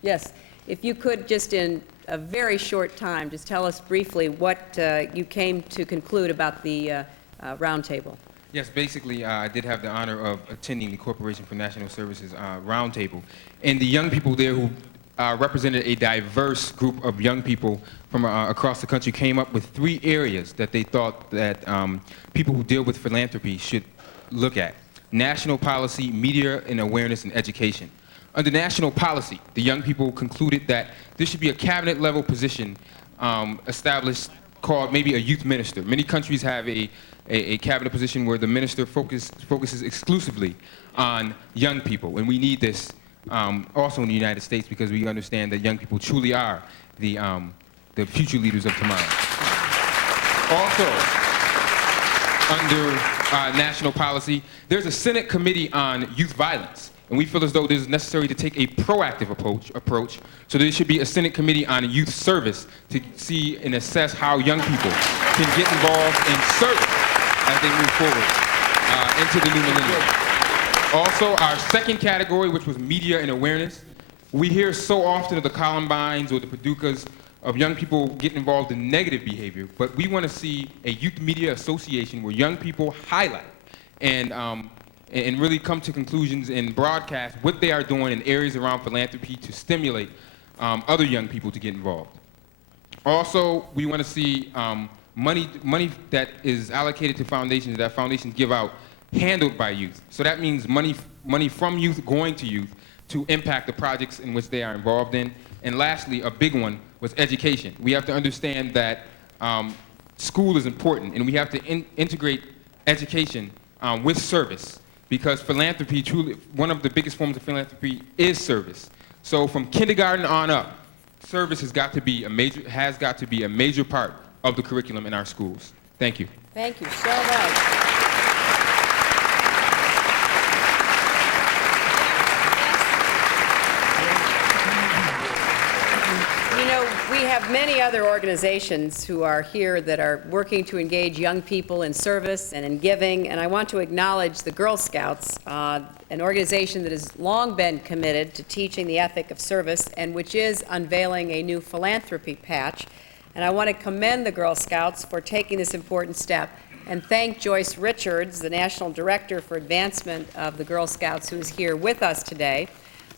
Yes, if you could just in a very short time, just tell us briefly what you came to conclude about the roundtable. Yes, basically, I did have the honor of attending the Corporation for National Services roundtable. And the young people there who represented a diverse group of young people from across the country came up with 3 areas that they thought that people who deal with philanthropy should look at: national policy, media and awareness, and education. Under national policy, the young people concluded that there should be a cabinet-level position established called maybe a youth minister. Many countries have a cabinet position where the minister focuses exclusively on young people, and we need this also in the United States because we understand that young people truly are the future leaders of tomorrow. Also, under national policy, there's a Senate Committee on Youth Violence, and we feel as though it is necessary to take a proactive approach. So there should be a Senate Committee on Youth Service to see and assess how young people can get involved in service as they move forward into the new millennium. Also, our second category, which was media and awareness, we hear so often of the Columbines or the Paducahs of young people getting involved in negative behavior, but we want to see a youth media association where young people highlight and really come to conclusions and broadcast what they are doing in areas around philanthropy to stimulate other young people to get involved. Also, we want to see money that is allocated to foundations, that foundations give out, handled by youth. So that means money from youth going to youth to impact the projects in which they are involved in. And lastly, a big one was education. We have to understand that school is important, and we have to integrate education with service, because philanthropy, truly, one of the biggest forms of philanthropy is service. So from kindergarten on up, service has got to be a major part of the curriculum in our schools. Thank you. Thank you so much. So we have many other organizations who are here that are working to engage young people in service and in giving, and I want to acknowledge the Girl Scouts, an organization that has long been committed to teaching the ethic of service and which is unveiling a new philanthropy patch. And I want to commend the Girl Scouts for taking this important step and thank Joyce Richards, the National Director for Advancement of the Girl Scouts, who is here with us today.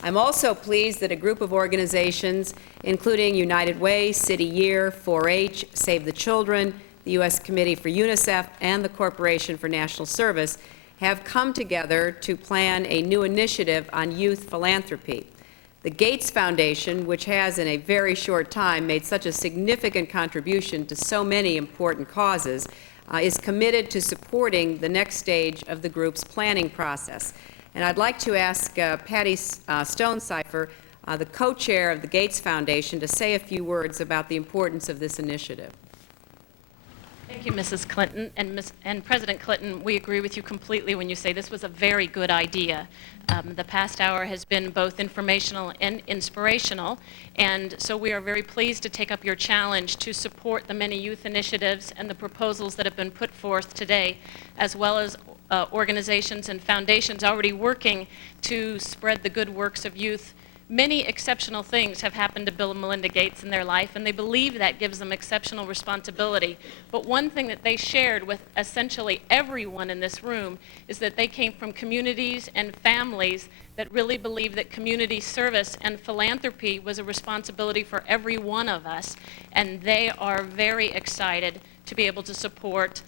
I'm also pleased that a group of organizations, including United Way, City Year, 4-H, Save the Children, the U.S. Committee for UNICEF, and the Corporation for National Service, have come together to plan a new initiative on youth philanthropy. The Gates Foundation, which has in a very short time made such a significant contribution to so many important causes, is committed to supporting the next stage of the group's planning process. And I'd like to ask Patty Stonecipher, the co-chair of the Gates Foundation, to say a few words about the importance of this initiative. Thank you, Mrs. Clinton. And President Clinton, we agree with you completely when you say this was a very good idea. The past hour has been both informational and inspirational, and so we are very pleased to take up your challenge to support the many youth initiatives and the proposals that have been put forth today, as well as organizations and foundations already working to spread the good works of youth. Many exceptional things have happened to Bill and Melinda Gates in their life, and they believe that gives them exceptional responsibility. But one thing that they shared with essentially everyone in this room is that they came from communities and families that really believe that community service and philanthropy was a responsibility for every one of us, and they are very excited to be able to support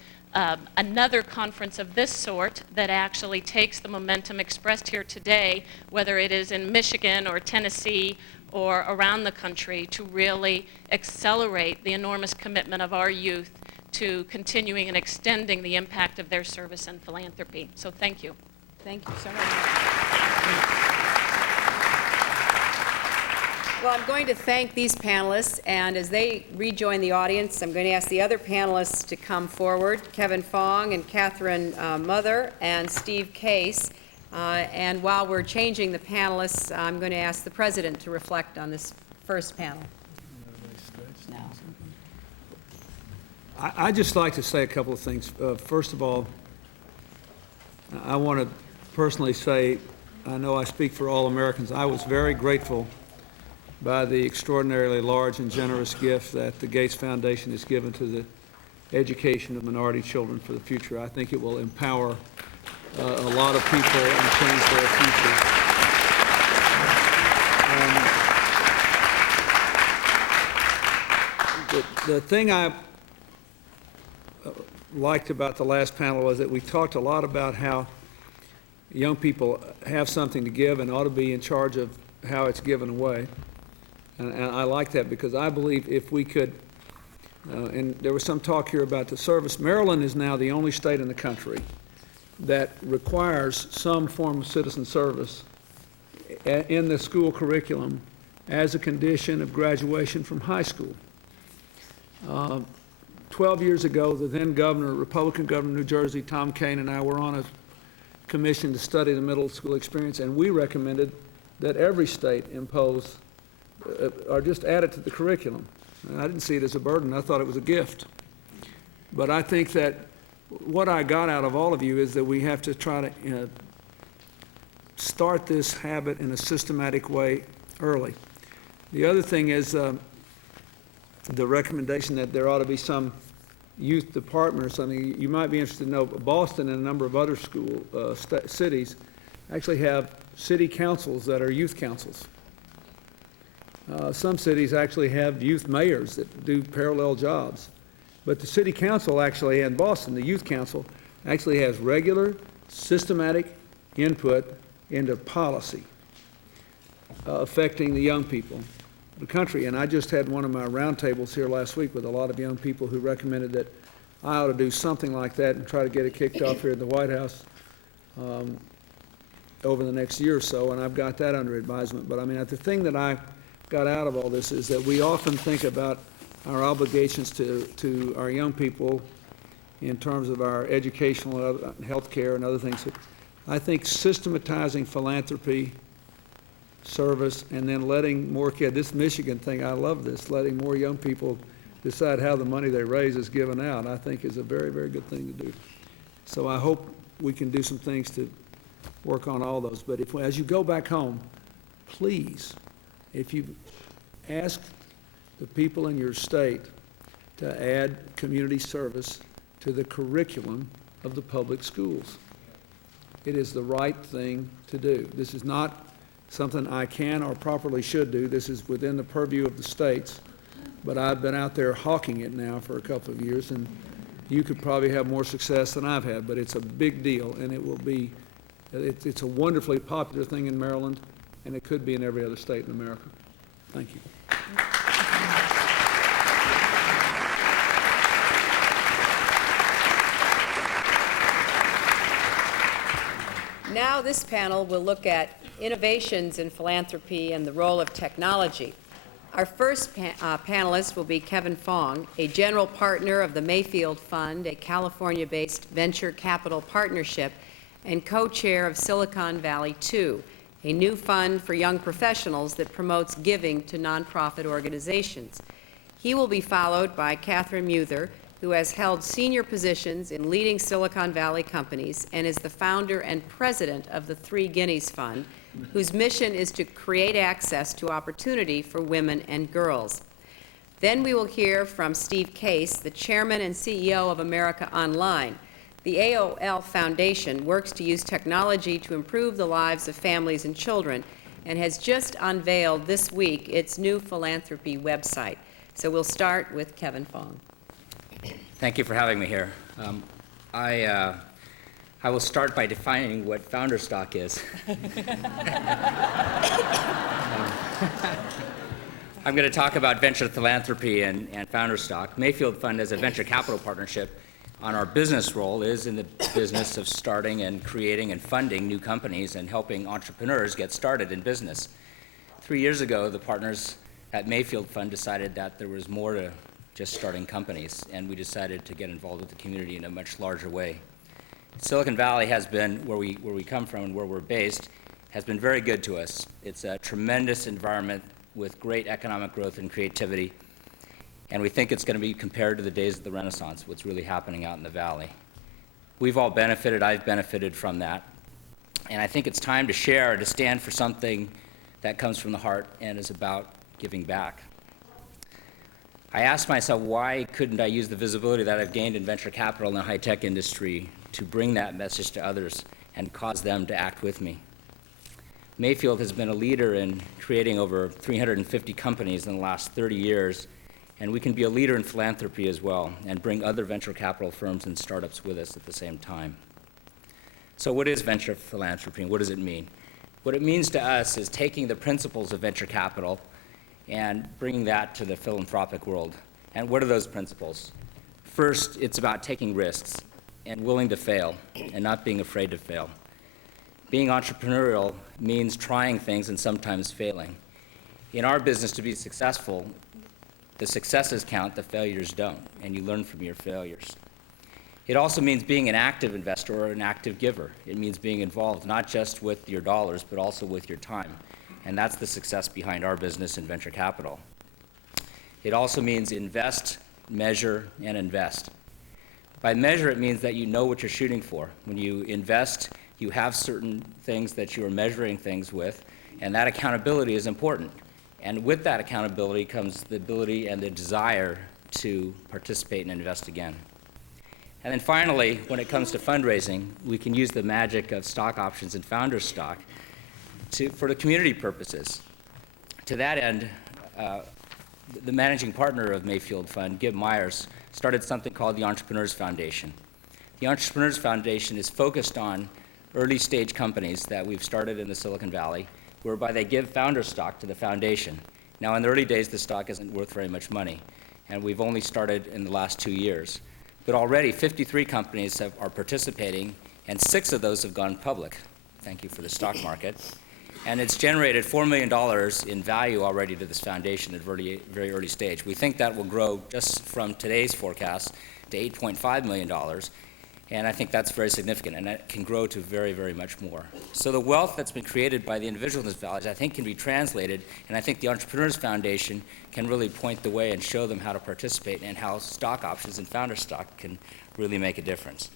another conference of this sort that actually takes the momentum expressed here today, whether it is in Michigan or Tennessee or around the country, to really accelerate the enormous commitment of our youth to continuing and extending the impact of their service and philanthropy. So thank you. Thank you so much. Well, I'm going to thank these panelists, and as they rejoin the audience, I'm going to ask the other panelists to come forward, Kevin Fong and Catherine Mother and Steve Case. And while we're changing the panelists, I'm going to ask the President to reflect on this first panel. No. I'd just like to say a couple of things. First of all, I want to personally say, I know I speak for all Americans, I was very grateful by the extraordinarily large and generous gift that the Gates Foundation has given to the education of minority children for the future. I think it will empower a lot of people and change their future. The thing I liked about the last panel was that we talked a lot about how young people have something to give and ought to be in charge of how it's given away. And I like that because I believe if we could, and there was some talk here about the service, Maryland is now the only state in the country that requires some form of citizen service in the school curriculum as a condition of graduation from high school. 12 years ago, the then governor, Republican governor of New Jersey, Tom Kean, and I were on a commission to study the middle school experience, and we recommended that every state impose or just add it to the curriculum. And I didn't see it as a burden. I thought it was a gift. But I think that what I got out of all of you is that we have to try to start this habit in a systematic way early. The other thing is the recommendation that there ought to be some youth department or something. You might be interested to know Boston and a number of other cities actually have city councils that are youth councils. Some cities actually have youth mayors that do parallel jobs. But the city council actually, in Boston, the youth council, actually has regular, systematic input into policy affecting the young people of the country. And I just had one of my roundtables here last week with a lot of young people who recommended that I ought to do something like that and try to get it kicked off here at the White House over the next year or so, and I've got that under advisement. But I mean, the thing that I got out of all this is that we often think about our obligations to our young people in terms of our educational and health care and other things. I think systematizing philanthropy, service, and then letting more kids, this Michigan thing, I love this, letting more young people decide how the money they raise is given out, I think is a very, very good thing to do. So I hope we can do some things to work on all those. But as you go back home, please, if you ask the people in your state to add community service to the curriculum of the public schools. It is the right thing to do. This is not something I can or properly should do. This is within the purview of the states. But I've been out there hawking it now for a couple of years, and you could probably have more success than I've had, but it's a big deal, and it will be, it's a wonderfully popular thing in Maryland, and it could be in every other state in America. Thank you. Now this panel will look at innovations in philanthropy and the role of technology. Our first panelist will be Kevin Fong, a general partner of the Mayfield Fund, a California-based venture capital partnership, and co-chair of Silicon Valley 2, a new fund for young professionals that promotes giving to nonprofit organizations. He will be followed by Catherine Muther, who has held senior positions in leading Silicon Valley companies and is the founder and president of the Three Guineas Fund, whose mission is to create access to opportunity for women and girls. Then we will hear from Steve Case, the chairman and CEO of America Online. The AOL Foundation works to use technology to improve the lives of families and children and has just unveiled this week its new philanthropy website. So we'll start with Kevin Fong. Thank you for having me here. I will start by defining what founder stock is. I'm going to talk about venture philanthropy and founder stock. Mayfield Fund, as a venture capital partnership, on our business role is in the business of starting and creating and funding new companies and helping entrepreneurs get started in business. 3 years ago, the partners at Mayfield Fund decided that there was more to just starting companies, and we decided to get involved with the community in a much larger way. Silicon Valley has been, where we come from and where we're based, has been very good to us. It's a tremendous environment with great economic growth and creativity, and we think it's going to be compared to the days of the Renaissance, what's really happening out in the Valley. We've all benefited, I've benefited from that, and I think it's time to share, to stand for something that comes from the heart and is about giving back. I asked myself, why couldn't I use the visibility that I've gained in venture capital in the high-tech industry to bring that message to others and cause them to act with me? Mayfield has been a leader in creating over 350 companies in the last 30 years, and we can be a leader in philanthropy as well and bring other venture capital firms and startups with us at the same time. So what is venture philanthropy and what does it mean? What it means to us is taking the principles of venture capital and bringing that to the philanthropic world. And what are those principles? First, it's about taking risks and willing to fail and not being afraid to fail. Being entrepreneurial means trying things and sometimes failing. In our business, to be successful, the successes count, the failures don't, and you learn from your failures. It also means being an active investor or an active giver. It means being involved not just with your dollars, but also with your time. And that's the success behind our business in venture capital. It also means invest, measure, and invest. By measure, it means that you know what you're shooting for. When you invest, you have certain things that you are measuring things with, and that accountability is important. And with that accountability comes the ability and the desire to participate and invest again. And then finally, when it comes to fundraising, we can use the magic of stock options and founder stock for the community purposes. To that end, the managing partner of Mayfield Fund, Gib Myers, started something called the Entrepreneurs Foundation. The Entrepreneurs Foundation is focused on early stage companies that we've started in the Silicon Valley, whereby they give founder stock to the foundation. Now, in the early days, the stock isn't worth very much money, and we've only started in the last 2 years. But already 53 companies are participating, and 6 of those have gone public. Thank you for the stock market. And it's generated $4 million in value already to this foundation at a very, very early stage. We think that will grow just from today's forecast to $8.5 million. And I think that's very significant, and that can grow to very, very much more. So the wealth that's been created by the individuals in this village, I think, can be translated, and I think the Entrepreneurs Foundation can really point the way and show them how to participate and how stock options and founder stock can really make a difference.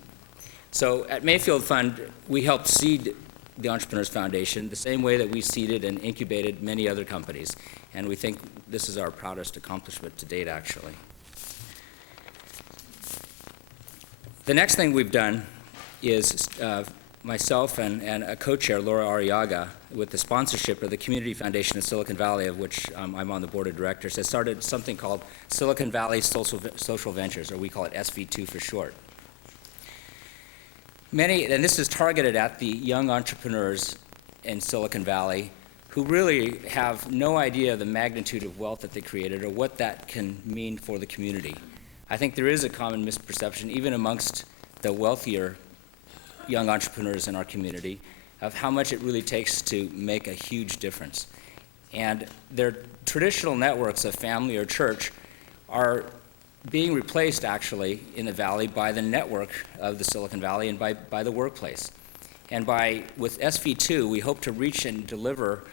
So at Mayfield Fund, we helped seed the Entrepreneurs Foundation the same way that we seeded and incubated many other companies, and we think this is our proudest accomplishment to date, actually. The next thing we've done is myself and a co-chair, Laura Arriaga, with the sponsorship of the Community Foundation in Silicon Valley, of which I'm on the board of directors, has started something called Silicon Valley Social Ventures, or we call it SV2 for short. And this is targeted at the young entrepreneurs in Silicon Valley who really have no idea the magnitude of wealth that they created or what that can mean for the community. I think there is a common misperception, even amongst the wealthier young entrepreneurs in our community, of how much it really takes to make a huge difference. And their traditional networks of family or church are being replaced, actually, in the Valley by the network of the Silicon Valley and by the workplace. And with SV2, we hope to reach and deliver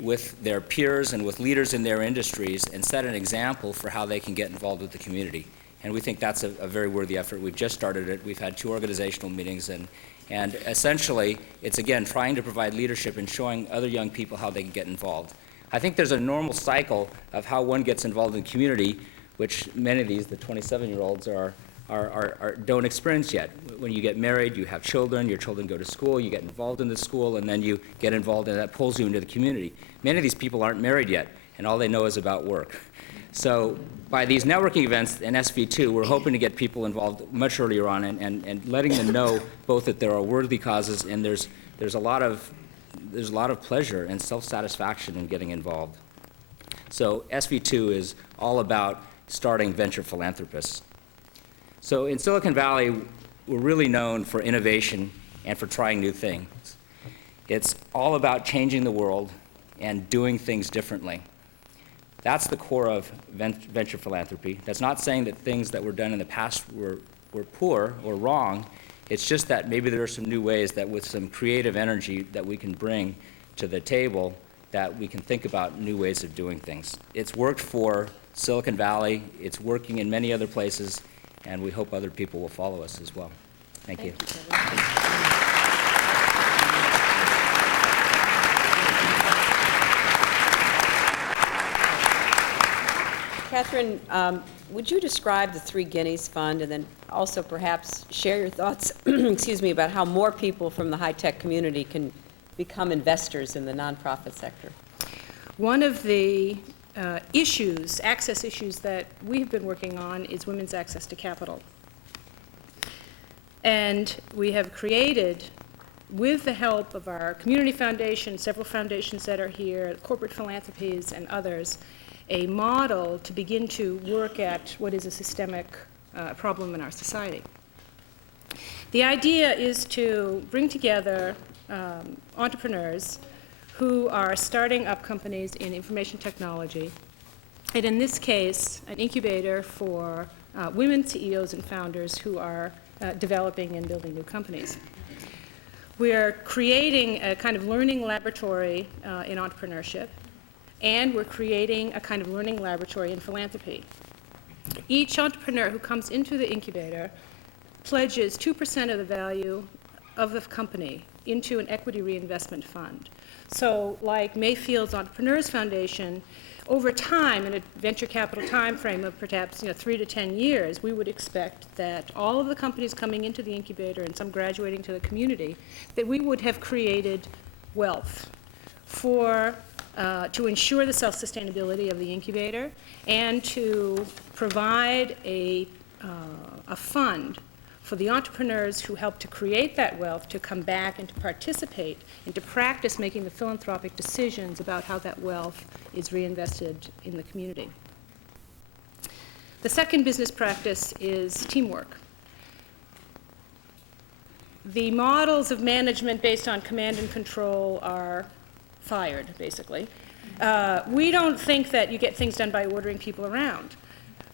with their peers and with leaders in their industries and set an example for how they can get involved with the community. And we think that's a very worthy effort. We've just started it. We've had 2 organizational meetings, and essentially, it's again trying to provide leadership and showing other young people how they can get involved. I think there's a normal cycle of how one gets involved in the community, which many of these, the 27-year-olds, don't experience yet. When you get married, you have children, your children go to school, you get involved in the school, and then you get involved, and that pulls you into the community. Many of these people aren't married yet, and all they know is about work. So by these networking events in SV2, we're hoping to get people involved much earlier on and letting them know both that there are worthy causes and there's a lot of pleasure and self-satisfaction in getting involved. So SV2 is all about starting venture philanthropists. So in Silicon Valley, we're really known for innovation and for trying new things. It's all about changing the world and doing things differently. That's the core of venture philanthropy. That's not saying that things that were done in the past were poor or wrong. It's just that maybe there are some new ways that with some creative energy that we can bring to the table that we can think about new ways of doing things. It's worked for Silicon Valley. It's working in many other places, and we hope other people will follow us as well. Thank you. Catherine, would you describe the Three Guineas Fund and then also perhaps share your thoughts excuse me, about how more people from the high-tech community can become investors in the nonprofit sector? One of the access issues that we've been working on is women's access to capital. And we have created, with the help of our community foundation, several foundations that are here, corporate philanthropies and others, a model to begin to work at what is a systemic problem in our society. The idea is to bring together entrepreneurs who are starting up companies in information technology, and in this case, an incubator for women CEOs and founders who are developing and building new companies. We are creating a kind of learning laboratory in entrepreneurship, and we're creating a kind of learning laboratory in philanthropy. Each entrepreneur who comes into the incubator pledges 2% of the value of the company into an equity reinvestment fund. So like Mayfield's Entrepreneurs Foundation, over time, in a venture capital time frame of perhaps 3 to 10 years, we would expect that all of the companies coming into the incubator and some graduating to the community, that we would have created wealth to ensure the self-sustainability of the incubator and to provide a fund for the entrepreneurs who helped to create that wealth to come back and to participate and to practice making the philanthropic decisions about how that wealth is reinvested in the community. The second business practice is teamwork. The models of management based on command and control are fired, basically. We don't think that you get things done by ordering people around.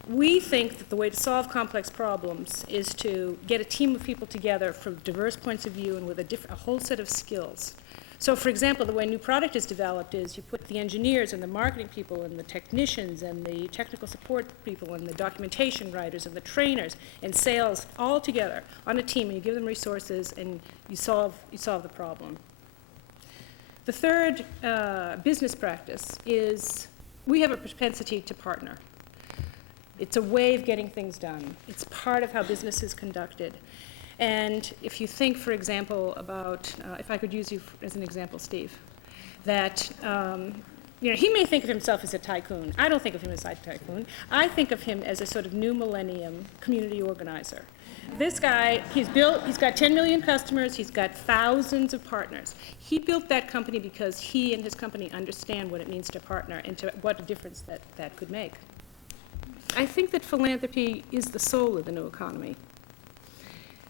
We think that the way to solve complex problems is to get a team of people together from diverse points of view and with a whole set of skills. So, for example, the way new product is developed is you put the engineers and the marketing people and the technicians and the technical support people and the documentation writers and the trainers and sales all together on a team, and you give them resources and you solve the problem. The third business practice is we have a propensity to partner. It's a way of getting things done. It's part of how business is conducted. And if you think, for example, about, if I could use you as an example, Steve, that he may think of himself as a tycoon. I don't think of him as a tycoon. I think of him as a sort of new millennium community organizer. This guy, he's got 10 million customers, he's got thousands of partners. He built that company because he and his company understand what it means to partner and to what a difference that could make. I think that philanthropy is the soul of the new economy.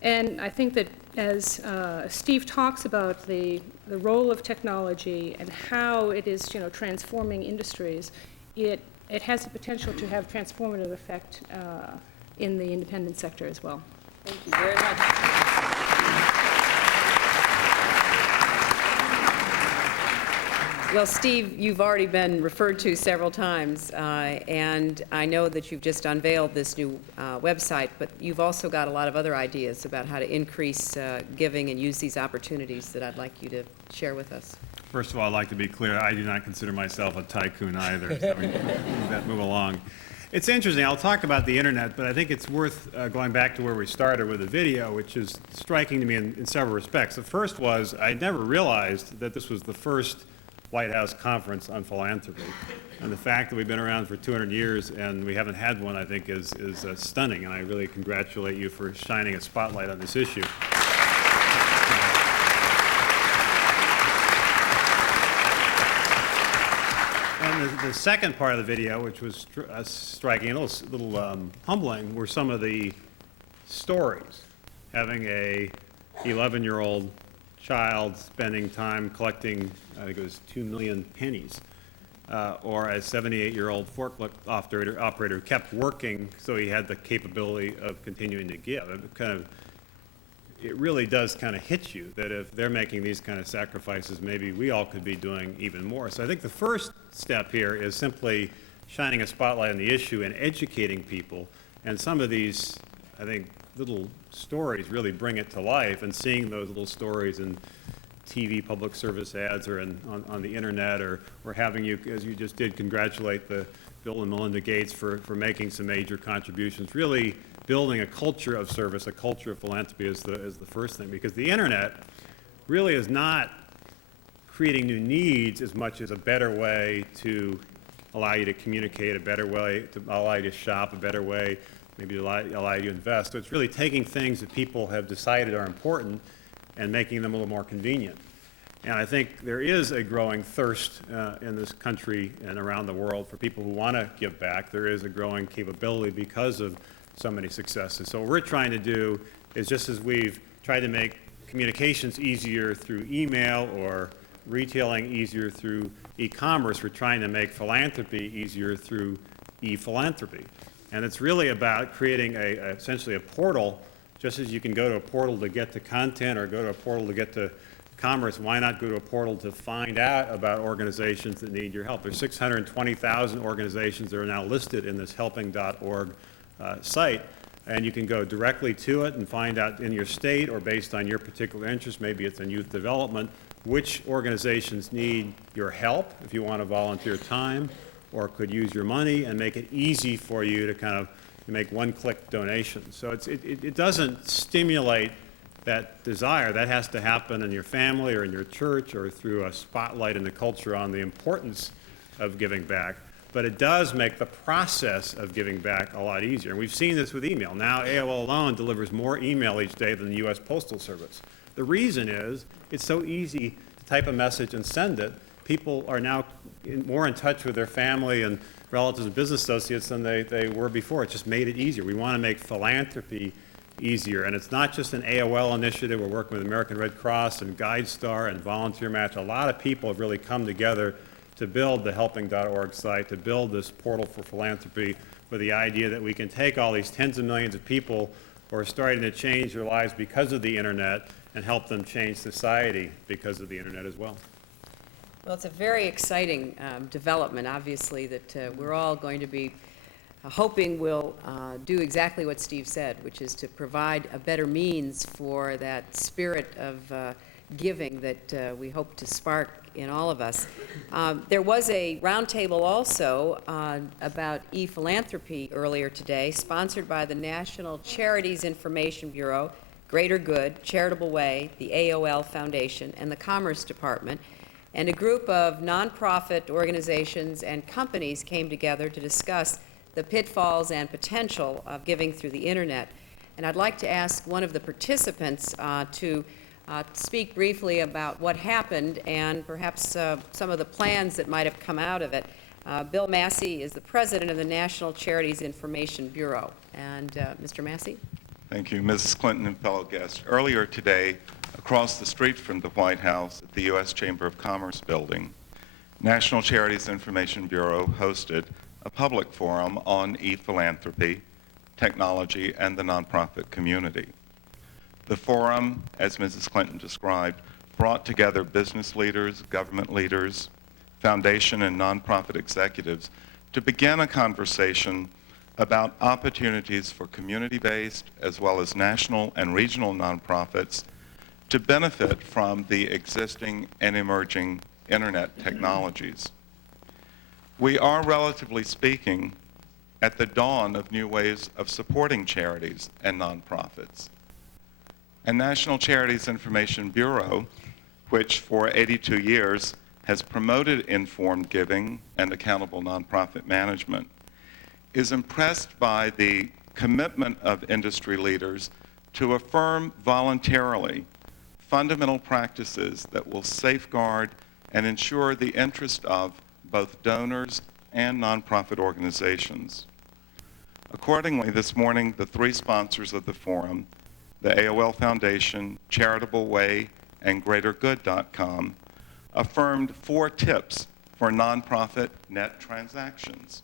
And I think that as Steve talks about the role of technology and how it is, transforming industries, it has the potential to have transformative effect in the independent sector as well. Thank you very much. Well, Steve, you've already been referred to several times, and I know that you've just unveiled this new website, but you've also got a lot of other ideas about how to increase giving and use these opportunities that I'd like you to share with us. First of all, I'd like to be clear, I do not consider myself a tycoon either, so move along. It's interesting, I'll talk about the internet, but I think it's worth going back to where we started with the video, which is striking to me in several respects. The first was, I never realized that this was the first White House conference on philanthropy. And the fact that we've been around for 200 years and we haven't had one, I think, is stunning, and I really congratulate you for shining a spotlight on this issue. And the second part of the video, which was striking, a little humbling, were some of the stories. Having a 11-year-old child spending time collecting, I think it was 2 million pennies, or a 78-year-old forklift operator who kept working so he had the capability of continuing to give. It really does kind of hit you that if they're making these kind of sacrifices, maybe we all could be doing even more. So I think the first step here is simply shining a spotlight on the issue and educating people. And some of these, I think, little stories really bring it to life, and seeing those little stories in TV public service ads or on the internet, or having you, as you just did, congratulate the Bill and Melinda Gates for making some major contributions, really building a culture of service, a culture of philanthropy is the first thing, because the internet really is not creating new needs as much as a better way to allow you to communicate, a better way to allow you to shop, a better way maybe to allow you to invest. So it's really taking things that people have decided are important and making them a little more convenient. And I think there is a growing thirst in this country and around the world for people who want to give back. There is a growing capability because of so many successes. So what we're trying to do is, just as we've tried to make communications easier through email or retailing easier through e-commerce, we're trying to make philanthropy easier through e-philanthropy. And it's really about creating essentially a portal. Just as you can go to a portal to get to content or go to a portal to get to commerce, why not go to a portal to find out about organizations that need your help? There's 620,000 organizations that are now listed in this helping.org site, and you can go directly to it and find out in your state or based on your particular interest, maybe it's in youth development, which organizations need your help if you want to volunteer time or could use your money, and make it easy for you to kind of make one-click donations. So it doesn't stimulate that desire. That has to happen in your family or in your church or through a spotlight in the culture on the importance of giving back. But it does make the process of giving back a lot easier. And we've seen this with email. Now AOL alone delivers more email each day than the U.S. Postal Service. The reason is it's so easy to type a message and send it. People are now more in touch with their family and relatives and business associates than they were before. It just made it easier. We want to make philanthropy easier. And it's not just an AOL initiative. We're working with American Red Cross and GuideStar and Volunteer Match. A lot of people have really come together to build the helping.org site, to build this portal for philanthropy, with the idea that we can take all these tens of millions of people who are starting to change their lives because of the internet and help them change society because of the internet as well. Well, it's a very exciting development, obviously, that we're all going to be hoping will do exactly what Steve said, which is to provide a better means for that spirit of giving that we hope to spark in all of us. There was a roundtable also about e-philanthropy earlier today, sponsored by the National Charities Information Bureau, Greater Good, Charitable Way, the AOL Foundation, and the Commerce Department. And a group of nonprofit organizations and companies came together to discuss the pitfalls and potential of giving through the internet. And I'd like to ask one of the participants to speak briefly about what happened and perhaps some of the plans that might have come out of it. Bill Massey is the president of the National Charities Information Bureau. And Mr. Massey? Thank you, Mrs. Clinton and fellow guests. Earlier today, across the street from the White House at the U.S. Chamber of Commerce building, National Charities Information Bureau hosted a public forum on e-philanthropy, technology, and the nonprofit community. The forum, as Mrs. Clinton described, brought together business leaders, government leaders, foundation and nonprofit executives to begin a conversation about opportunities for community-based as well as national and regional nonprofits to benefit from the existing and emerging internet technologies. We are, relatively speaking, at the dawn of new ways of supporting charities and nonprofits. And National Charities Information Bureau, which for 82 years has promoted informed giving and accountable nonprofit management, is impressed by the commitment of industry leaders to affirm voluntarily fundamental practices that will safeguard and ensure the interest of both donors and nonprofit organizations. Accordingly, this morning, the three sponsors of the forum, the AOL Foundation, Charitable Way, and GreaterGood.com, affirmed 4 tips for nonprofit net transactions.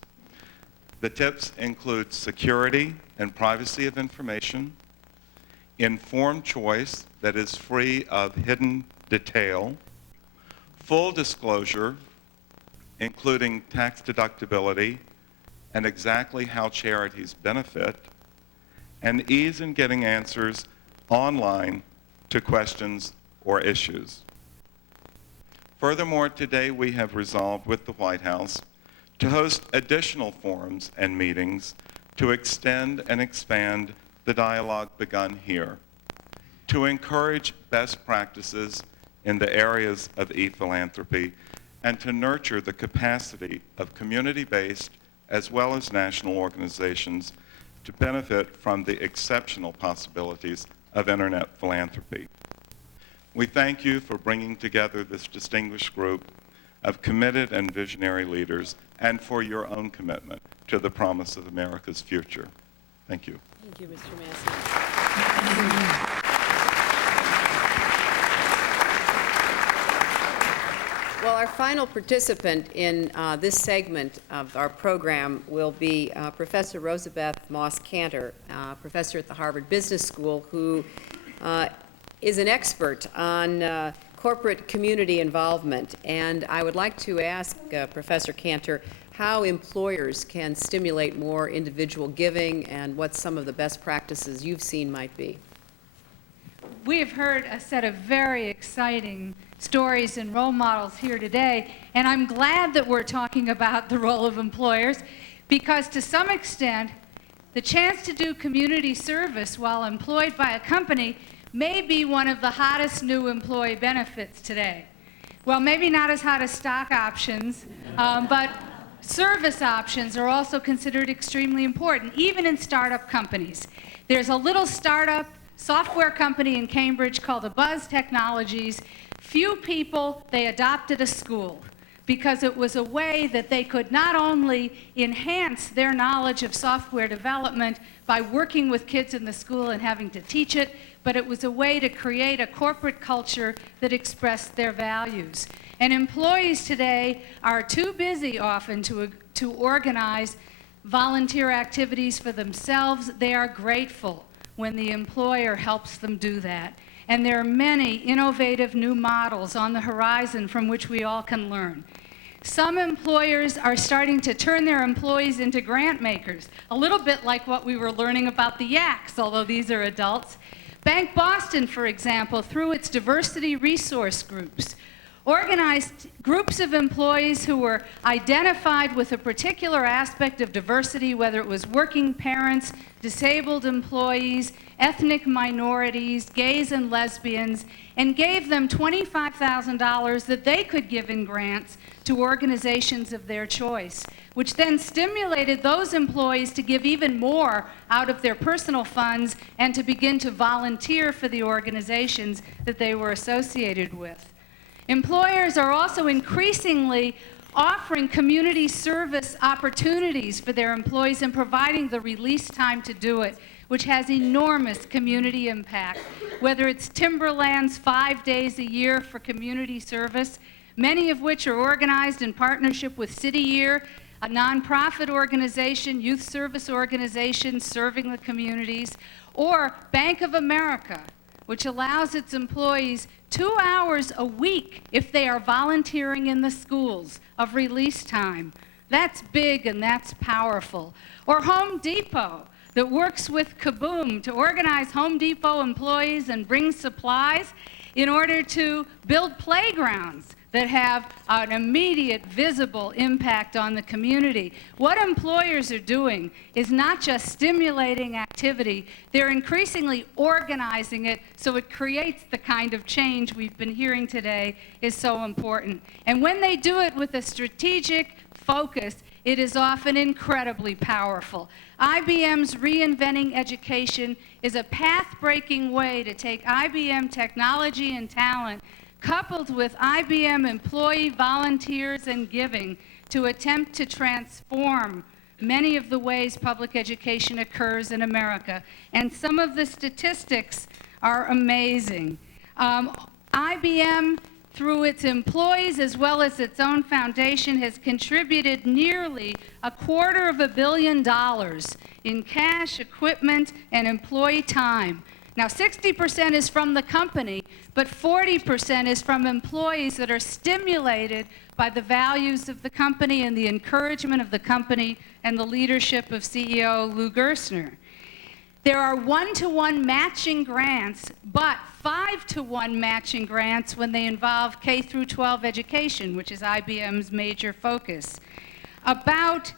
The tips include security and privacy of information, informed choice that is free of hidden detail, full disclosure, including tax deductibility and exactly how charities benefit, and ease in getting answers online to questions or issues. Furthermore, today we have resolved with the White House to host additional forums and meetings to extend and expand the dialogue begun here, to encourage best practices in the areas of e-philanthropy, and to nurture the capacity of community-based as well as national organizations to benefit from the exceptional possibilities of internet philanthropy. We thank you for bringing together this distinguished group of committed and visionary leaders, and for your own commitment to the promise of America's future. Thank you. Thank you, Mr. Massey. Well, our final participant in this segment of our program will be Professor Rosabeth Moss-Kanter, professor at the Harvard Business School, who is an expert on corporate community involvement. And I would like to ask Professor Kanter how employers can stimulate more individual giving and what some of the best practices you've seen might be. We have heard a set of very exciting stories and role models here today, and I'm glad that we're talking about the role of employers, because to some extent, the chance to do community service while employed by a company may be one of the hottest new employee benefits today. Well, maybe not as hot as stock options, but service options are also considered extremely important, even in startup companies. There's a little startup software company in Cambridge called the Buzz Technologies. Few people, they adopted a school. because it was a way that they could not only enhance their knowledge of software development by working with kids in the school and having to teach it, but it was a way to create a corporate culture that expressed their values. And employees today are too busy often to organize volunteer activities for themselves. They are grateful when the employer helps them do that. And there are many innovative new models on the horizon from which we all can learn. Some employers are starting to turn their employees into grant makers, a little bit like what we were learning about the yaks, although these are adults. Bank Boston, for example, through its diversity resource groups, organized groups of employees who were identified with a particular aspect of diversity, whether it was working parents, disabled employees, ethnic minorities, gays and lesbians, and gave them $25,000 that they could give in grants to organizations of their choice, which then stimulated those employees to give even more out of their personal funds and to begin to volunteer for the organizations that they were associated with. Employers are also increasingly offering community service opportunities for their employees and providing the release time to do it, which has enormous community impact. Whether it's Timberland's 5 days a year for community service, many of which are organized in partnership with City Year, a nonprofit organization, youth service organization serving the communities, or Bank of America, which allows its employees 2 hours a week if they are volunteering in the schools of release time. That's big and that's powerful. Or Home Depot, that works with Kaboom to organize Home Depot employees and bring supplies in order to build playgrounds that have an immediate, visible impact on the community. What employers are doing is not just stimulating activity, they're increasingly organizing it so it creates the kind of change we've been hearing today is so important. And when they do it with a strategic focus, it is often incredibly powerful. IBM's Reinventing Education is a path-breaking way to take IBM technology and talent coupled with IBM employee volunteers and giving to attempt to transform many of the ways public education occurs in America. And some of the statistics are amazing. IBM, through its employees as well as its own foundation, has contributed nearly $250 million in cash, equipment, and employee time. Now, 60% is from the company, but 40% is from employees that are stimulated by the values of the company and the encouragement of the company and the leadership of CEO Lou Gerstner. There are 1-to-1 matching grants, but 5-to-1 matching grants when they involve K through 12 education, which is IBM's major focus. About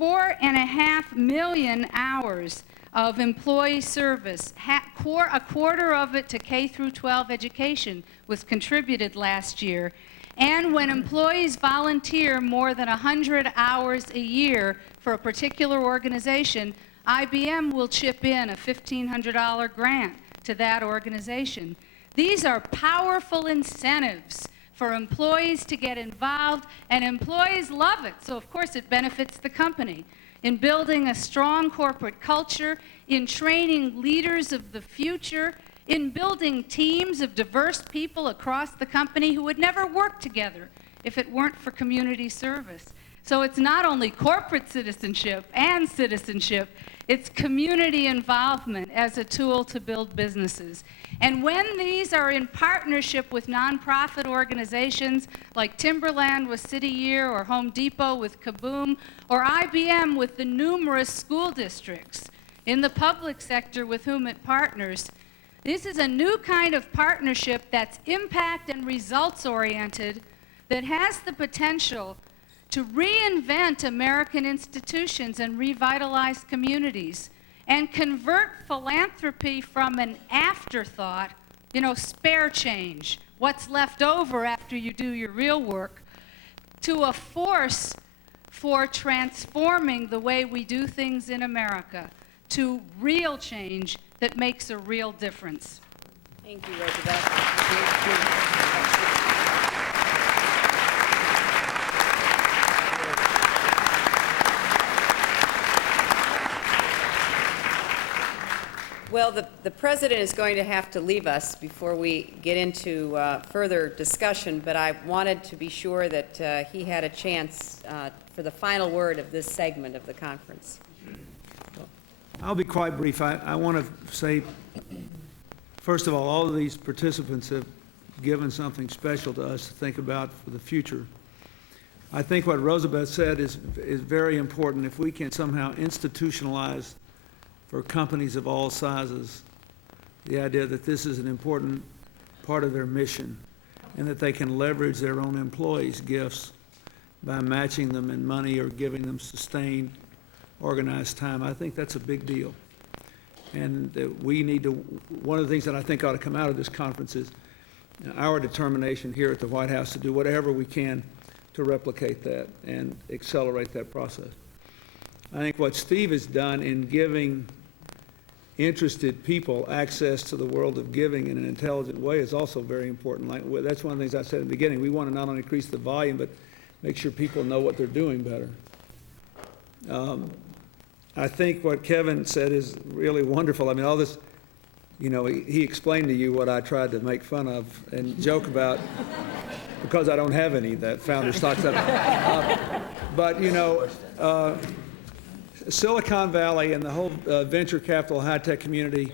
4.5 million hours of employee service, a quarter of it to K through 12 education was contributed last year. And when employees volunteer more than 100 hours a year for a particular organization, IBM will chip in a $1,500 grant to that organization. These are powerful incentives for employees to get involved, and employees love it, so of course it benefits the company. In building a strong corporate culture, in training leaders of the future, in building teams of diverse people across the company who would never work together if it weren't for community service. So it's not only corporate citizenship and citizenship, it's community involvement as a tool to build businesses. And when these are in partnership with nonprofit organizations like Timberland with City Year, or Home Depot with Kaboom, or IBM with the numerous school districts in the public sector with whom it partners, this is a new kind of partnership that's impact and results oriented, that has the potential to reinvent American institutions and revitalize communities, and convert philanthropy from an afterthought, spare change, what's left over after you do your real work, to a force for transforming the way we do things in America, to real change that makes a real difference. Thank you, Rebecca. Well, the president is going to have to leave us before we get into further discussion, but I wanted to be sure that he had a chance for the final word of this segment of the conference. I'll be quite brief. I want to say, first of all of these participants have given something special to us to think about for the future. I think what Roosevelt said is very important. If we can somehow institutionalize for companies of all sizes the idea that this is an important part of their mission and that they can leverage their own employees' gifts by matching them in money or giving them sustained, organized time, I think that's a big deal. And that we need to, one of the things that I think ought to come out of this conference is our determination here at the White House to do whatever we can to replicate that and accelerate that process. I think what Steve has done in giving interested people access to the world of giving in an intelligent way is also very important. Like, that's one of the things I said in the beginning. We want to not only increase the volume, but make sure people know what they're doing better. I think what Kevin said is really wonderful. I mean, all this, you know, he explained to you what I tried to make fun of and joke about because I don't have any of that founder stock stuff. But, you know, Silicon Valley and the whole venture capital high-tech community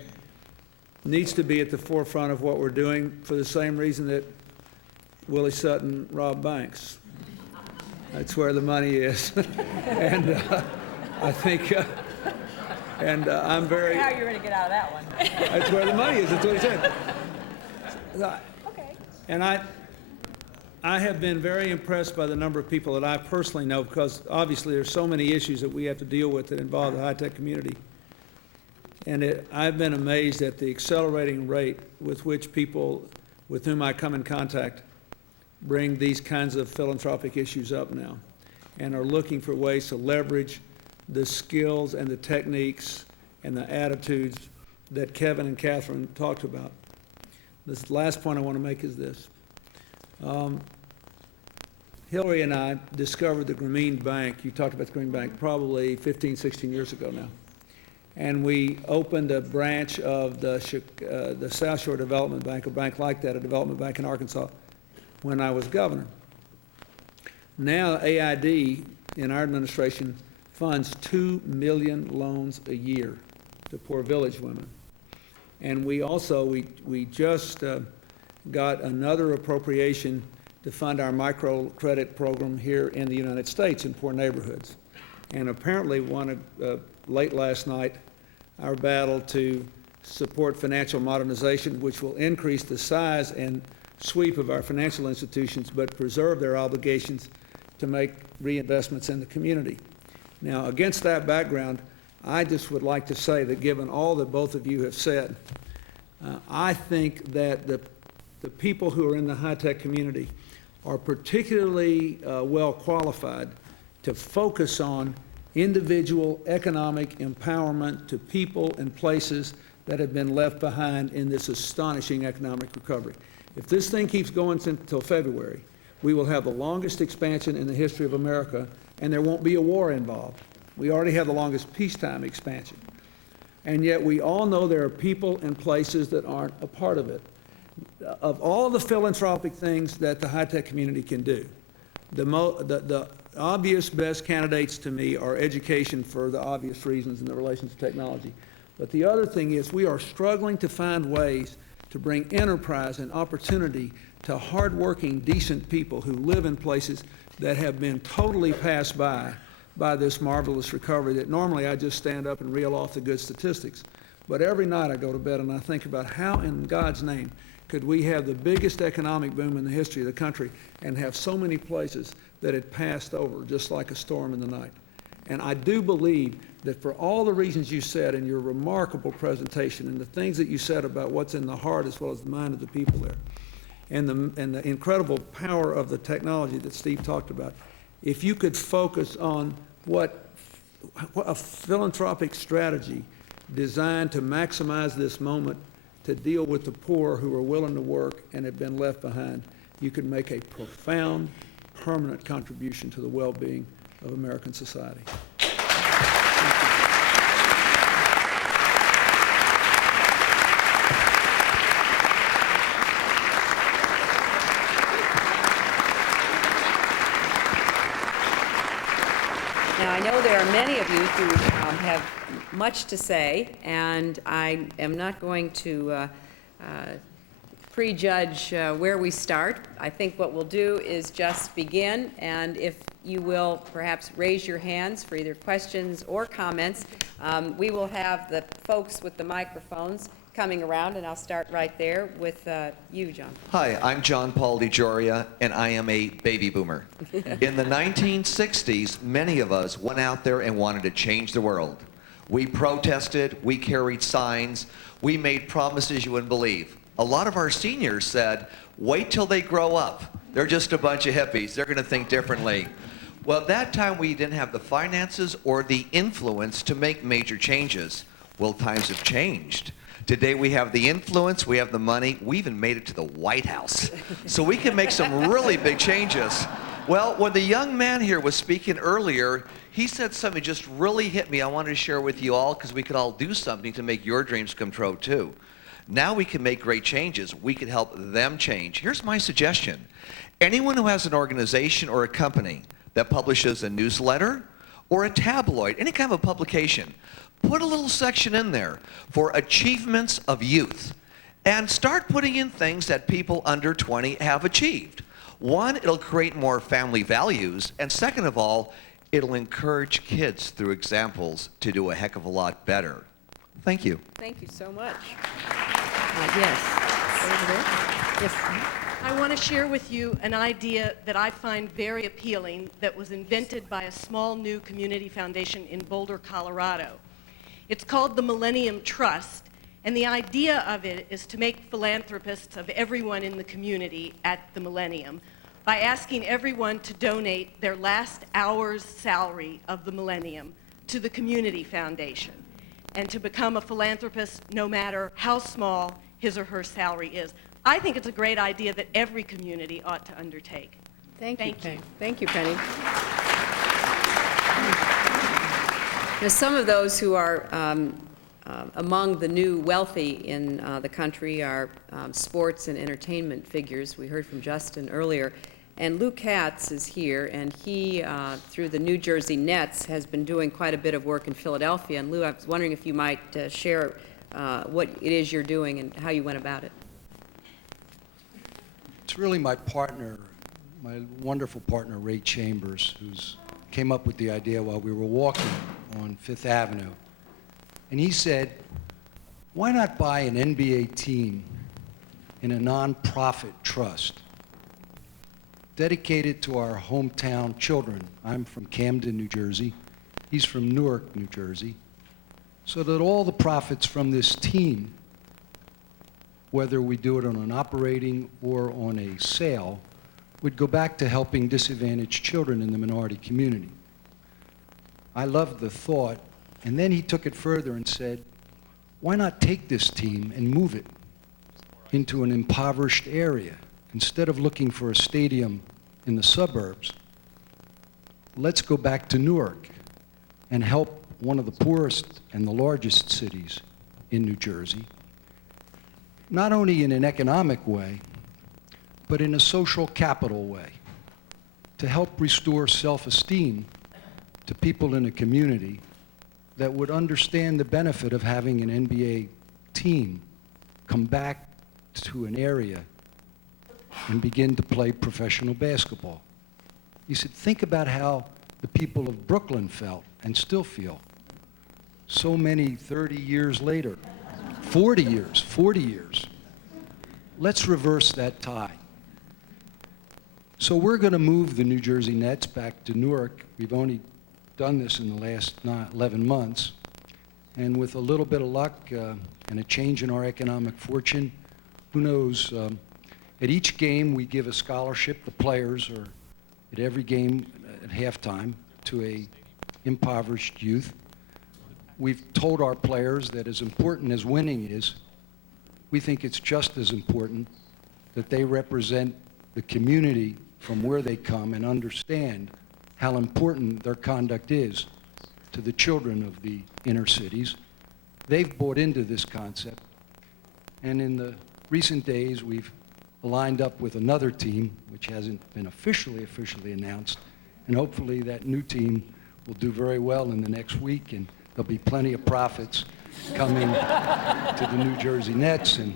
needs to be at the forefront of what we're doing for the same reason that Willie Sutton robbed banks. That's where the money is. And I think, I'm very... How you're going to get out of that one. That's where the money is. That's what he said. Okay. And I have been very impressed by the number of people that I personally know, because obviously there's so many issues that we have to deal with that involve the high-tech community. And I've been amazed at the accelerating rate with which people with whom I come in contact bring these kinds of philanthropic issues up now and are looking for ways to leverage the skills and the techniques and the attitudes that Kevin and Catherine talked about. This last point I want to make is this. Hillary and I discovered the Grameen Bank, you talked about the Grameen Bank, probably 15, 16 years ago now. And we opened a branch of the South Shore Development Bank, a bank like that, a development bank in Arkansas, when I was governor. Now AID in our administration funds 2 million loans a year to poor village women. And we also, we just got another appropriation to fund our microcredit program here in the United States in poor neighborhoods. And apparently late last night, our battle to support financial modernization, which will increase the size and sweep of our financial institutions, but preserve their obligations to make reinvestments in the community. Now, against that background, I just would like to say that given all that both of you have said, I think that the people who are in the high-tech community are particularly well qualified to focus on individual economic empowerment to people and places that have been left behind in this astonishing economic recovery. If this thing keeps going until February, we will have the longest expansion in the history of America, and there won't be a war involved. We already have the longest peacetime expansion. And yet we all know there are people and places that aren't a part of it. Of all the philanthropic things that the high-tech community can do, the obvious best candidates to me are education for the obvious reasons and the relations to technology. But the other thing is we are struggling to find ways to bring enterprise and opportunity to hardworking, decent people who live in places that have been totally passed by this marvelous recovery that normally I just stand up and reel off the good statistics. But every night I go to bed and I think about how in God's name could we have the biggest economic boom in the history of the country and have so many places that had passed over just like a storm in the night. And I do believe that for all the reasons you said in your remarkable presentation and the things that you said about what's in the heart as well as the mind of the people there, and the incredible power of the technology that Steve talked about, if you could focus on what a philanthropic strategy designed to maximize this moment to deal with the poor who are willing to work and have been left behind, you could make a profound, permanent contribution to the well-being of American society. who have much to say, and I am not going to prejudge where we start. I think what we'll do is just begin, and if you will perhaps raise your hands for either questions or comments, we will have the folks with the microphones coming around, and I'll start right there with you, John. Hi, I'm John Paul DiGioria, and I am a baby boomer. In the 1960s, many of us went out there and wanted to change the world. We protested, we carried signs, we made promises you wouldn't believe. A lot of our seniors said, wait till they grow up. They're just a bunch of hippies. They're going to think differently. Well, at that time, we didn't have the finances or the influence to make major changes. Well, times have changed. Today we have the influence, we have the money, we even made it to the White House. So we can make some really big changes. Well, when the young man here was speaking earlier, he said something just really hit me. I wanted to share with you all because we could all do something to make your dreams come true too. Now we can make great changes. We can help them change. Here's my suggestion. Anyone who has an organization or a company that publishes a newsletter or a tabloid, any kind of a publication, put a little section in there for achievements of youth and start putting in things that people under 20 have achieved. One, it'll create more family values, and second of all, it'll encourage kids through examples to do a heck of a lot better. Thank you. Thank you so much. Yes. Over there. Yes. I want to share with you an idea that I find very appealing that was invented by a small new community foundation in Boulder, Colorado. It's called the Millennium Trust, and the idea of it is to make philanthropists of everyone in the community at the millennium by asking everyone to donate their last hour's salary of the millennium to the community foundation and to become a philanthropist no matter how small his or her salary is. I think it's a great idea that every community ought to undertake. Thank you. Thank you, Penny. Now, some of those who are among the new wealthy in the country are sports and entertainment figures. We heard from Justin earlier. And Lou Katz is here, and he, through the New Jersey Nets, has been doing quite a bit of work in Philadelphia. And Lou, I was wondering if you might share what it is you're doing and how you went about it. It's really my partner, my wonderful partner, Ray Chambers, who's came up with the idea while we were walking on Fifth Avenue. And he said, why not buy an NBA team in a nonprofit trust dedicated to our hometown children? I'm from Camden, New Jersey. He's from Newark, New Jersey. So that all the profits from this team, whether we do it on an operating or on a sale, would go back to helping disadvantaged children in the minority community. I loved the thought, and then he took it further and said, why not take this team and move it into an impoverished area? Instead of looking for a stadium in the suburbs, let's go back to Newark and help one of the poorest and the largest cities in New Jersey, not only in an economic way, but in a social capital way, to help restore self-esteem to people in a community that would understand the benefit of having an NBA team come back to an area and begin to play professional basketball. He said, think about how the people of Brooklyn felt and still feel. So many 30 years later, 40 years. Let's reverse that tide. So we're going to move the New Jersey Nets back to Newark. We've only done this in the last 11 months. And with a little bit of luck and a change in our economic fortune, who knows, at each game we give a scholarship, the players, or at every game at halftime, to a impoverished youth. We've told our players that as important as winning is, we think it's just as important that they represent the community from where they come and understand how important their conduct is to the children of the inner cities. They've bought into this concept, and in the recent days we've lined up with another team, which hasn't been officially announced, and hopefully that new team will do very well in the next week, and there'll be plenty of profits coming to the New Jersey Nets, and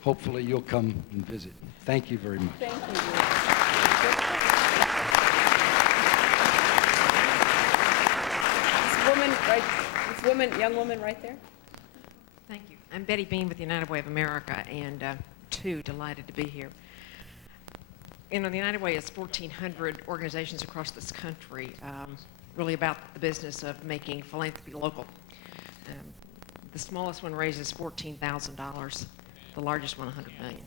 hopefully you'll come and visit. Thank you very much. Thank you. Young woman right there. Thank you. I'm Betty Bean with the United Way of America, and too delighted to be here. You know, the United Way is 1,400 organizations across this country, really about the business of making philanthropy local. The smallest one raises $14,000, the largest one $100 million.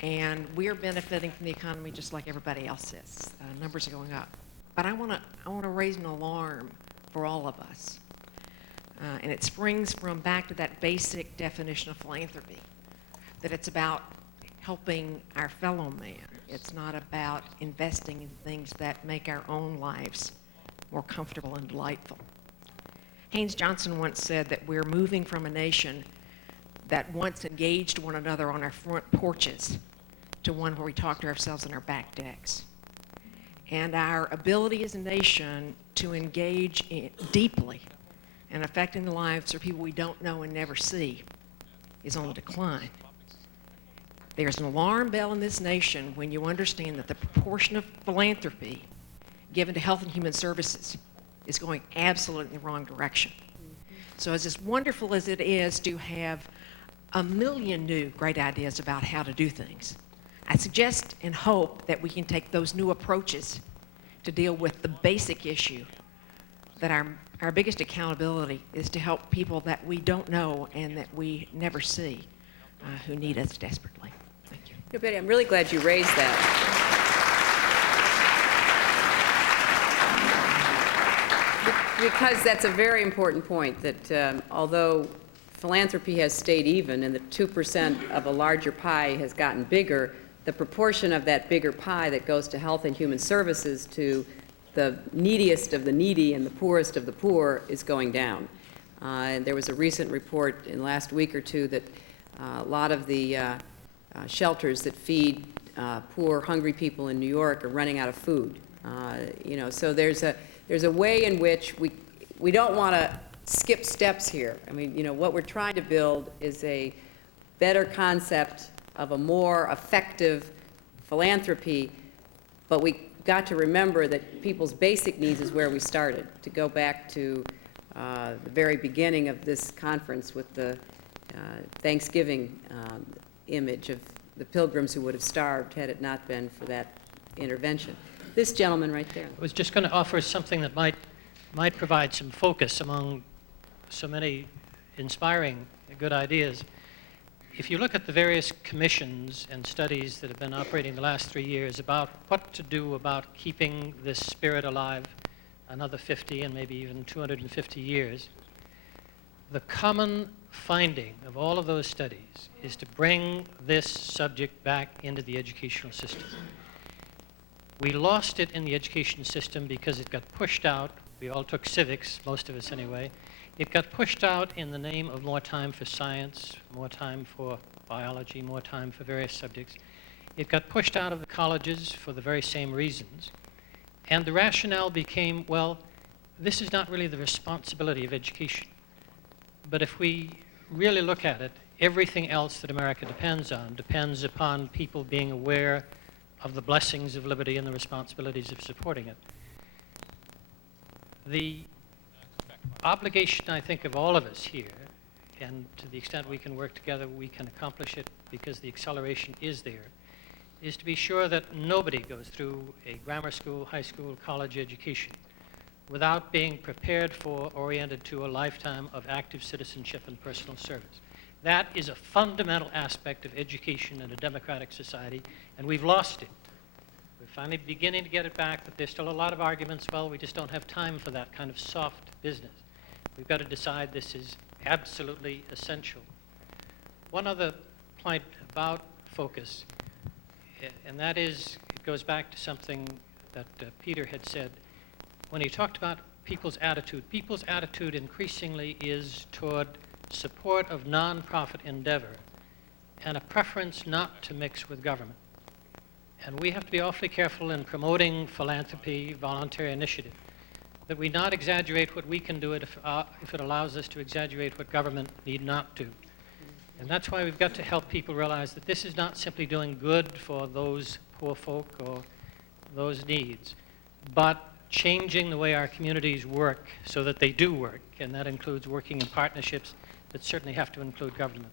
And we are benefiting from the economy just like everybody else is. Numbers are going up. But I want to raise an alarm for all of us. And it springs from back to that basic definition of philanthropy, that it's about helping our fellow man. It's not about investing in things that make our own lives more comfortable and delightful. Haynes Johnson once said that we're moving from a nation that once engaged one another on our front porches to one where we talk to ourselves on our back decks. And our ability as a nation to engage deeply and affecting the lives of people we don't know and never see is on decline. There's an alarm bell in this nation when you understand that the proportion of philanthropy given to health and human services is going absolutely in the wrong direction. So as wonderful as it is to have a million new great ideas about how to do things, I suggest and hope that we can take those new approaches to deal with the basic issue that our biggest accountability is to help people that we don't know and that we never see who need us desperately. Thank you. You know, Betty, I'm really glad you raised that. Because that's a very important point, that although philanthropy has stayed even and the 2% of a larger pie has gotten bigger, the proportion of that bigger pie that goes to health and human services to the neediest of the needy and the poorest of the poor is going down. And there was a recent report in the last week or two that a lot of the shelters that feed poor, hungry people in New York are running out of food. You know, so there's a way in which we don't want to skip steps here. I mean, you know, what we're trying to build is a better concept of a more effective philanthropy, but we got to remember that people's basic needs is where we started. To go back to the very beginning of this conference with the Thanksgiving image of the pilgrims who would have starved had it not been for that intervention. This gentleman right there. I was just going to offer something that might provide some focus among so many inspiring good ideas. If you look at the various commissions and studies that have been operating the last 3 years about what to do about keeping this spirit alive another 50 and maybe even 250 years, the common finding of all of those studies is to bring this subject back into the educational system. We lost it in the education system because it got pushed out. We all took civics, most of us anyway. It got pushed out in the name of more time for science, more time for biology, more time for various subjects. It got pushed out of the colleges for the very same reasons. And the rationale became, well, this is not really the responsibility of education. But if we really look at it, everything else that America depends on depends upon people being aware of the blessings of liberty and the responsibilities of supporting it. The obligation, I think, of all of us here, and to the extent we can work together, we can accomplish it because the acceleration is there, is to be sure that nobody goes through a grammar school, high school, college education without being prepared for, oriented to a lifetime of active citizenship and personal service. That is a fundamental aspect of education in a democratic society, and we've lost it. We're finally beginning to get it back, but there's still a lot of arguments, well, we just don't have time for that kind of soft business. We've got to decide this is absolutely essential. One other point about focus, and that is, it goes back to something that Peter had said. When he talked about people's attitude increasingly is toward support of nonprofit endeavor and a preference not to mix with government. And we have to be awfully careful in promoting philanthropy, voluntary initiative, that we not exaggerate what we can do if it allows us to exaggerate what government need not do. And that's why we've got to help people realize that this is not simply doing good for those poor folk or those needs, but changing the way our communities work so that they do work, and that includes working in partnerships that certainly have to include government.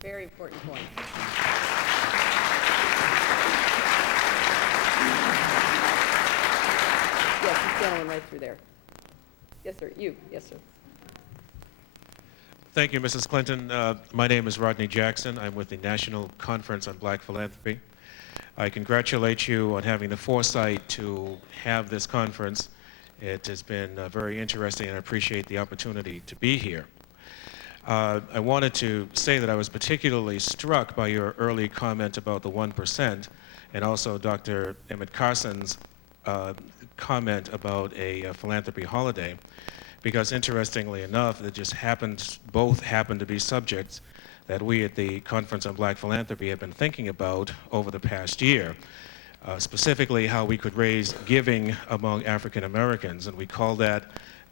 Very important point. Yes, this gentleman right through there. Yes, sir. You. Yes, sir. Thank you, Mrs. Clinton. My name is Rodney Jackson. I'm with the National Conference on Black Philanthropy. I congratulate you on having the foresight to have this conference. It has been very interesting, and I appreciate the opportunity to be here. I wanted to say that I was particularly struck by your early comment about the 1%, and also Dr. Emmett Carson's comment about a philanthropy holiday, because interestingly enough, it just both happened to be subjects that we at the Conference on Black Philanthropy have been thinking about over the past year, specifically how we could raise giving among African Americans, and we call that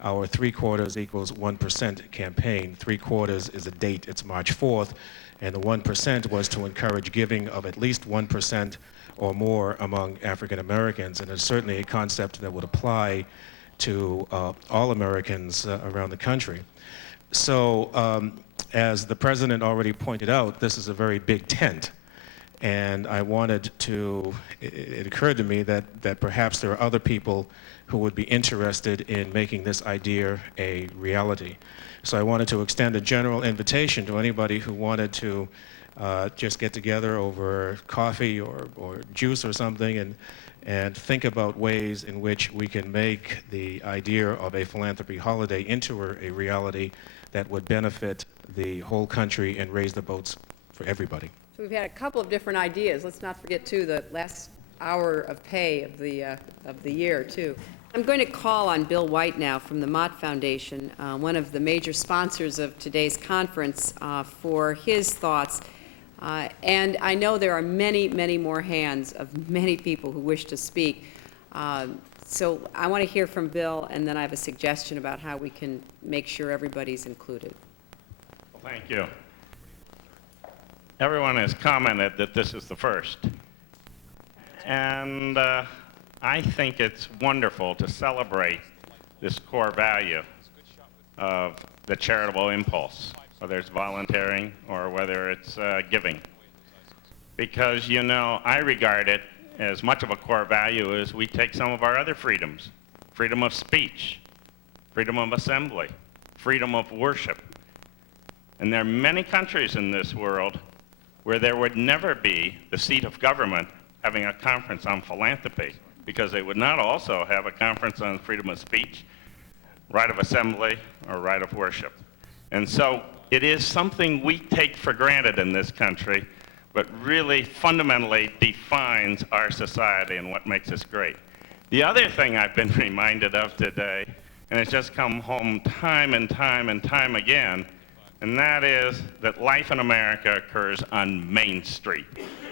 our 3/4 equals 1% campaign. 3/4 is a date, it's March 4th, and the 1% was to encourage giving of at least 1% or more among African Americans, and it's certainly a concept that would apply to all Americans around the country. So as the President already pointed out, this is a very big tent, and I wanted to, it occurred to me that perhaps there are other people who would be interested in making this idea a reality. So I wanted to extend a general invitation to anybody who wanted to just get together over coffee or juice or something and think about ways in which we can make the idea of a philanthropy holiday into a reality that would benefit the whole country and raise the boats for everybody. So we've had a couple of different ideas. Let's not forget, too, the last hour of pay of the year, too. I'm going to call on Bill White now from the Mott Foundation, one of the major sponsors of today's conference, for his thoughts. And I know there are many, many more hands of many people who wish to speak. So I want to hear from Bill, and then I have a suggestion about how we can make sure everybody's included. Well, thank you. Everyone has commented that this is the first. And I think it's wonderful to celebrate this core value of the charitable impulse, whether it's volunteering or whether it's giving. Because, you know, I regard it as much of a core value as we take some of our other freedoms. Freedom of speech, freedom of assembly, freedom of worship. And there are many countries in this world where there would never be the seat of government having a conference on philanthropy, because they would not also have a conference on freedom of speech, right of assembly, or right of worship. And so it is something we take for granted in this country, but really fundamentally defines our society and what makes us great. The other thing I've been reminded of today, and it's just come home time and time and time again, and that is that life in America occurs on Main Street.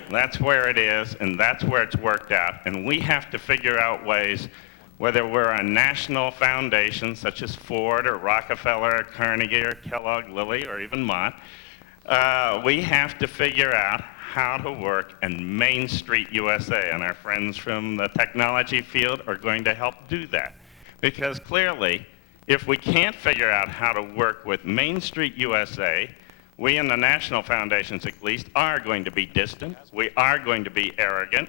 That's where it is, and that's where it's worked out. And we have to figure out ways, whether we're a national foundation such as Ford or Rockefeller or Carnegie or Kellogg, Lilly, or even Mott, we have to figure out how to work in Main Street USA, and our friends from the technology field are going to help do that. Because clearly, if we can't figure out how to work with Main Street USA, we in the national foundations at least are going to be distant, we are going to be arrogant,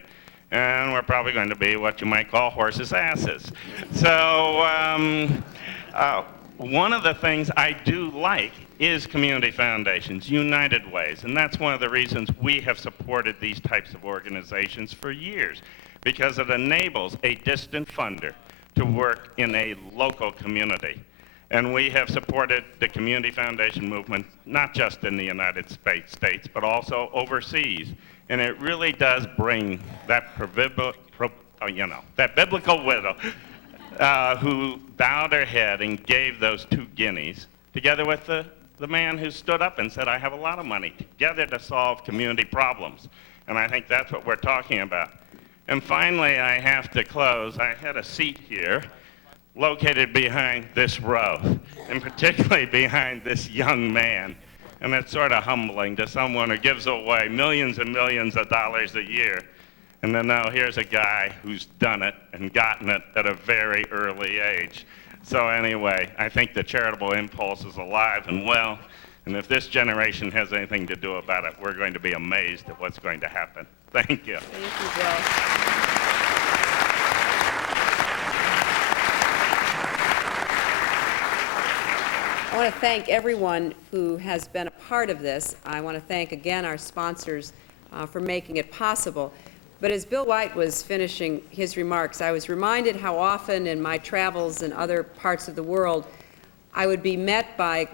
and we're probably going to be what you might call horses' asses. So one of the things I do like is community foundations, United Ways, and that's one of the reasons we have supported these types of organizations for years, because it enables a distant funder to work in a local community. And we have supported the community foundation movement, not just in the United States, but also overseas. And it really does bring that that biblical widow who bowed her head and gave those 2 guineas, together with the man who stood up and said, I have a lot of money, together to solve community problems. And I think that's what we're talking about. And finally, I have to close. I had a seat here, located behind this row, and particularly behind this young man. And it's sort of humbling to someone who gives away millions and millions of dollars a year. And then now here's a guy who's done it and gotten it at a very early age. So anyway, I think the charitable impulse is alive and well. And if this generation has anything to do about it, we're going to be amazed at what's going to happen. Thank you. Thank you, Bill. I want to thank everyone who has been a part of this. I want to thank again our sponsors for making it possible. But as Bill White was finishing his remarks, I was reminded how often in my travels in other parts of the world I would be met by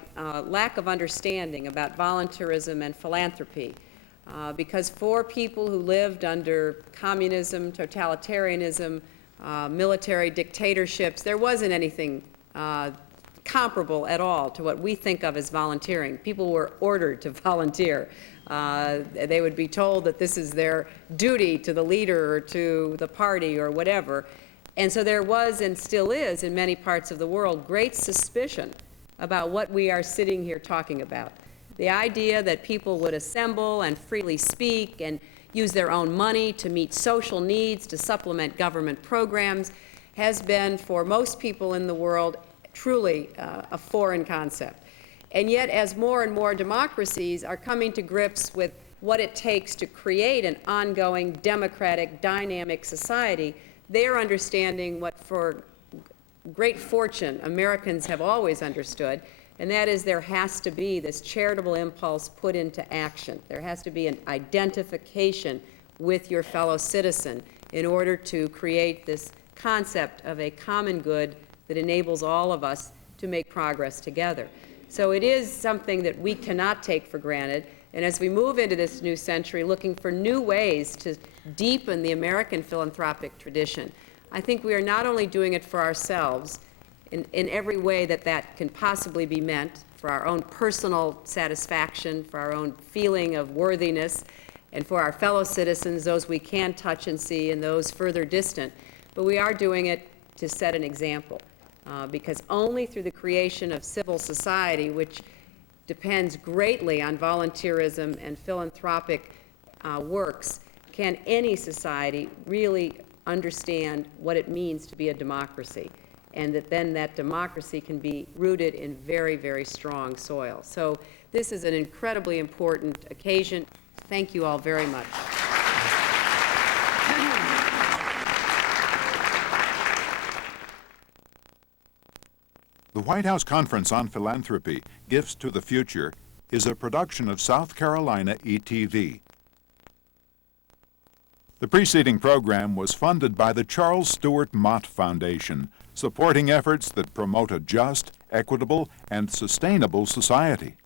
lack of understanding about volunteerism and philanthropy. Because for people who lived under communism, totalitarianism, military dictatorships, there wasn't anything comparable at all to what we think of as volunteering. People were ordered to volunteer. They would be told that this is their duty to the leader or to the party or whatever. And so there was and still is in many parts of the world great suspicion about what we are sitting here talking about. The idea that people would assemble and freely speak and use their own money to meet social needs, to supplement government programs, has been, for most people in the world, truly a foreign concept. And yet, as more and more democracies are coming to grips with what it takes to create an ongoing, democratic, dynamic society, they're understanding what, for great fortune, Americans have always understood, and that is there has to be this charitable impulse put into action. There has to be an identification with your fellow citizen in order to create this concept of a common good that enables all of us to make progress together. So it is something that we cannot take for granted, and as we move into this new century, looking for new ways to deepen the American philanthropic tradition, I think we are not only doing it for ourselves in every way that that can possibly be meant, for our own personal satisfaction, for our own feeling of worthiness, and for our fellow citizens, those we can touch and see and those further distant, but we are doing it to set an example. Because only through the creation of civil society, which depends greatly on volunteerism and philanthropic works, can any society really understand what it means to be a democracy, and that then that democracy can be rooted in very, very strong soil. So this is an incredibly important occasion. Thank you all very much. The White House Conference on Philanthropy, Gifts to the Future, is a production of South Carolina ETV. The preceding program was funded by the Charles Stewart Mott Foundation, supporting efforts that promote a just, equitable, and sustainable society.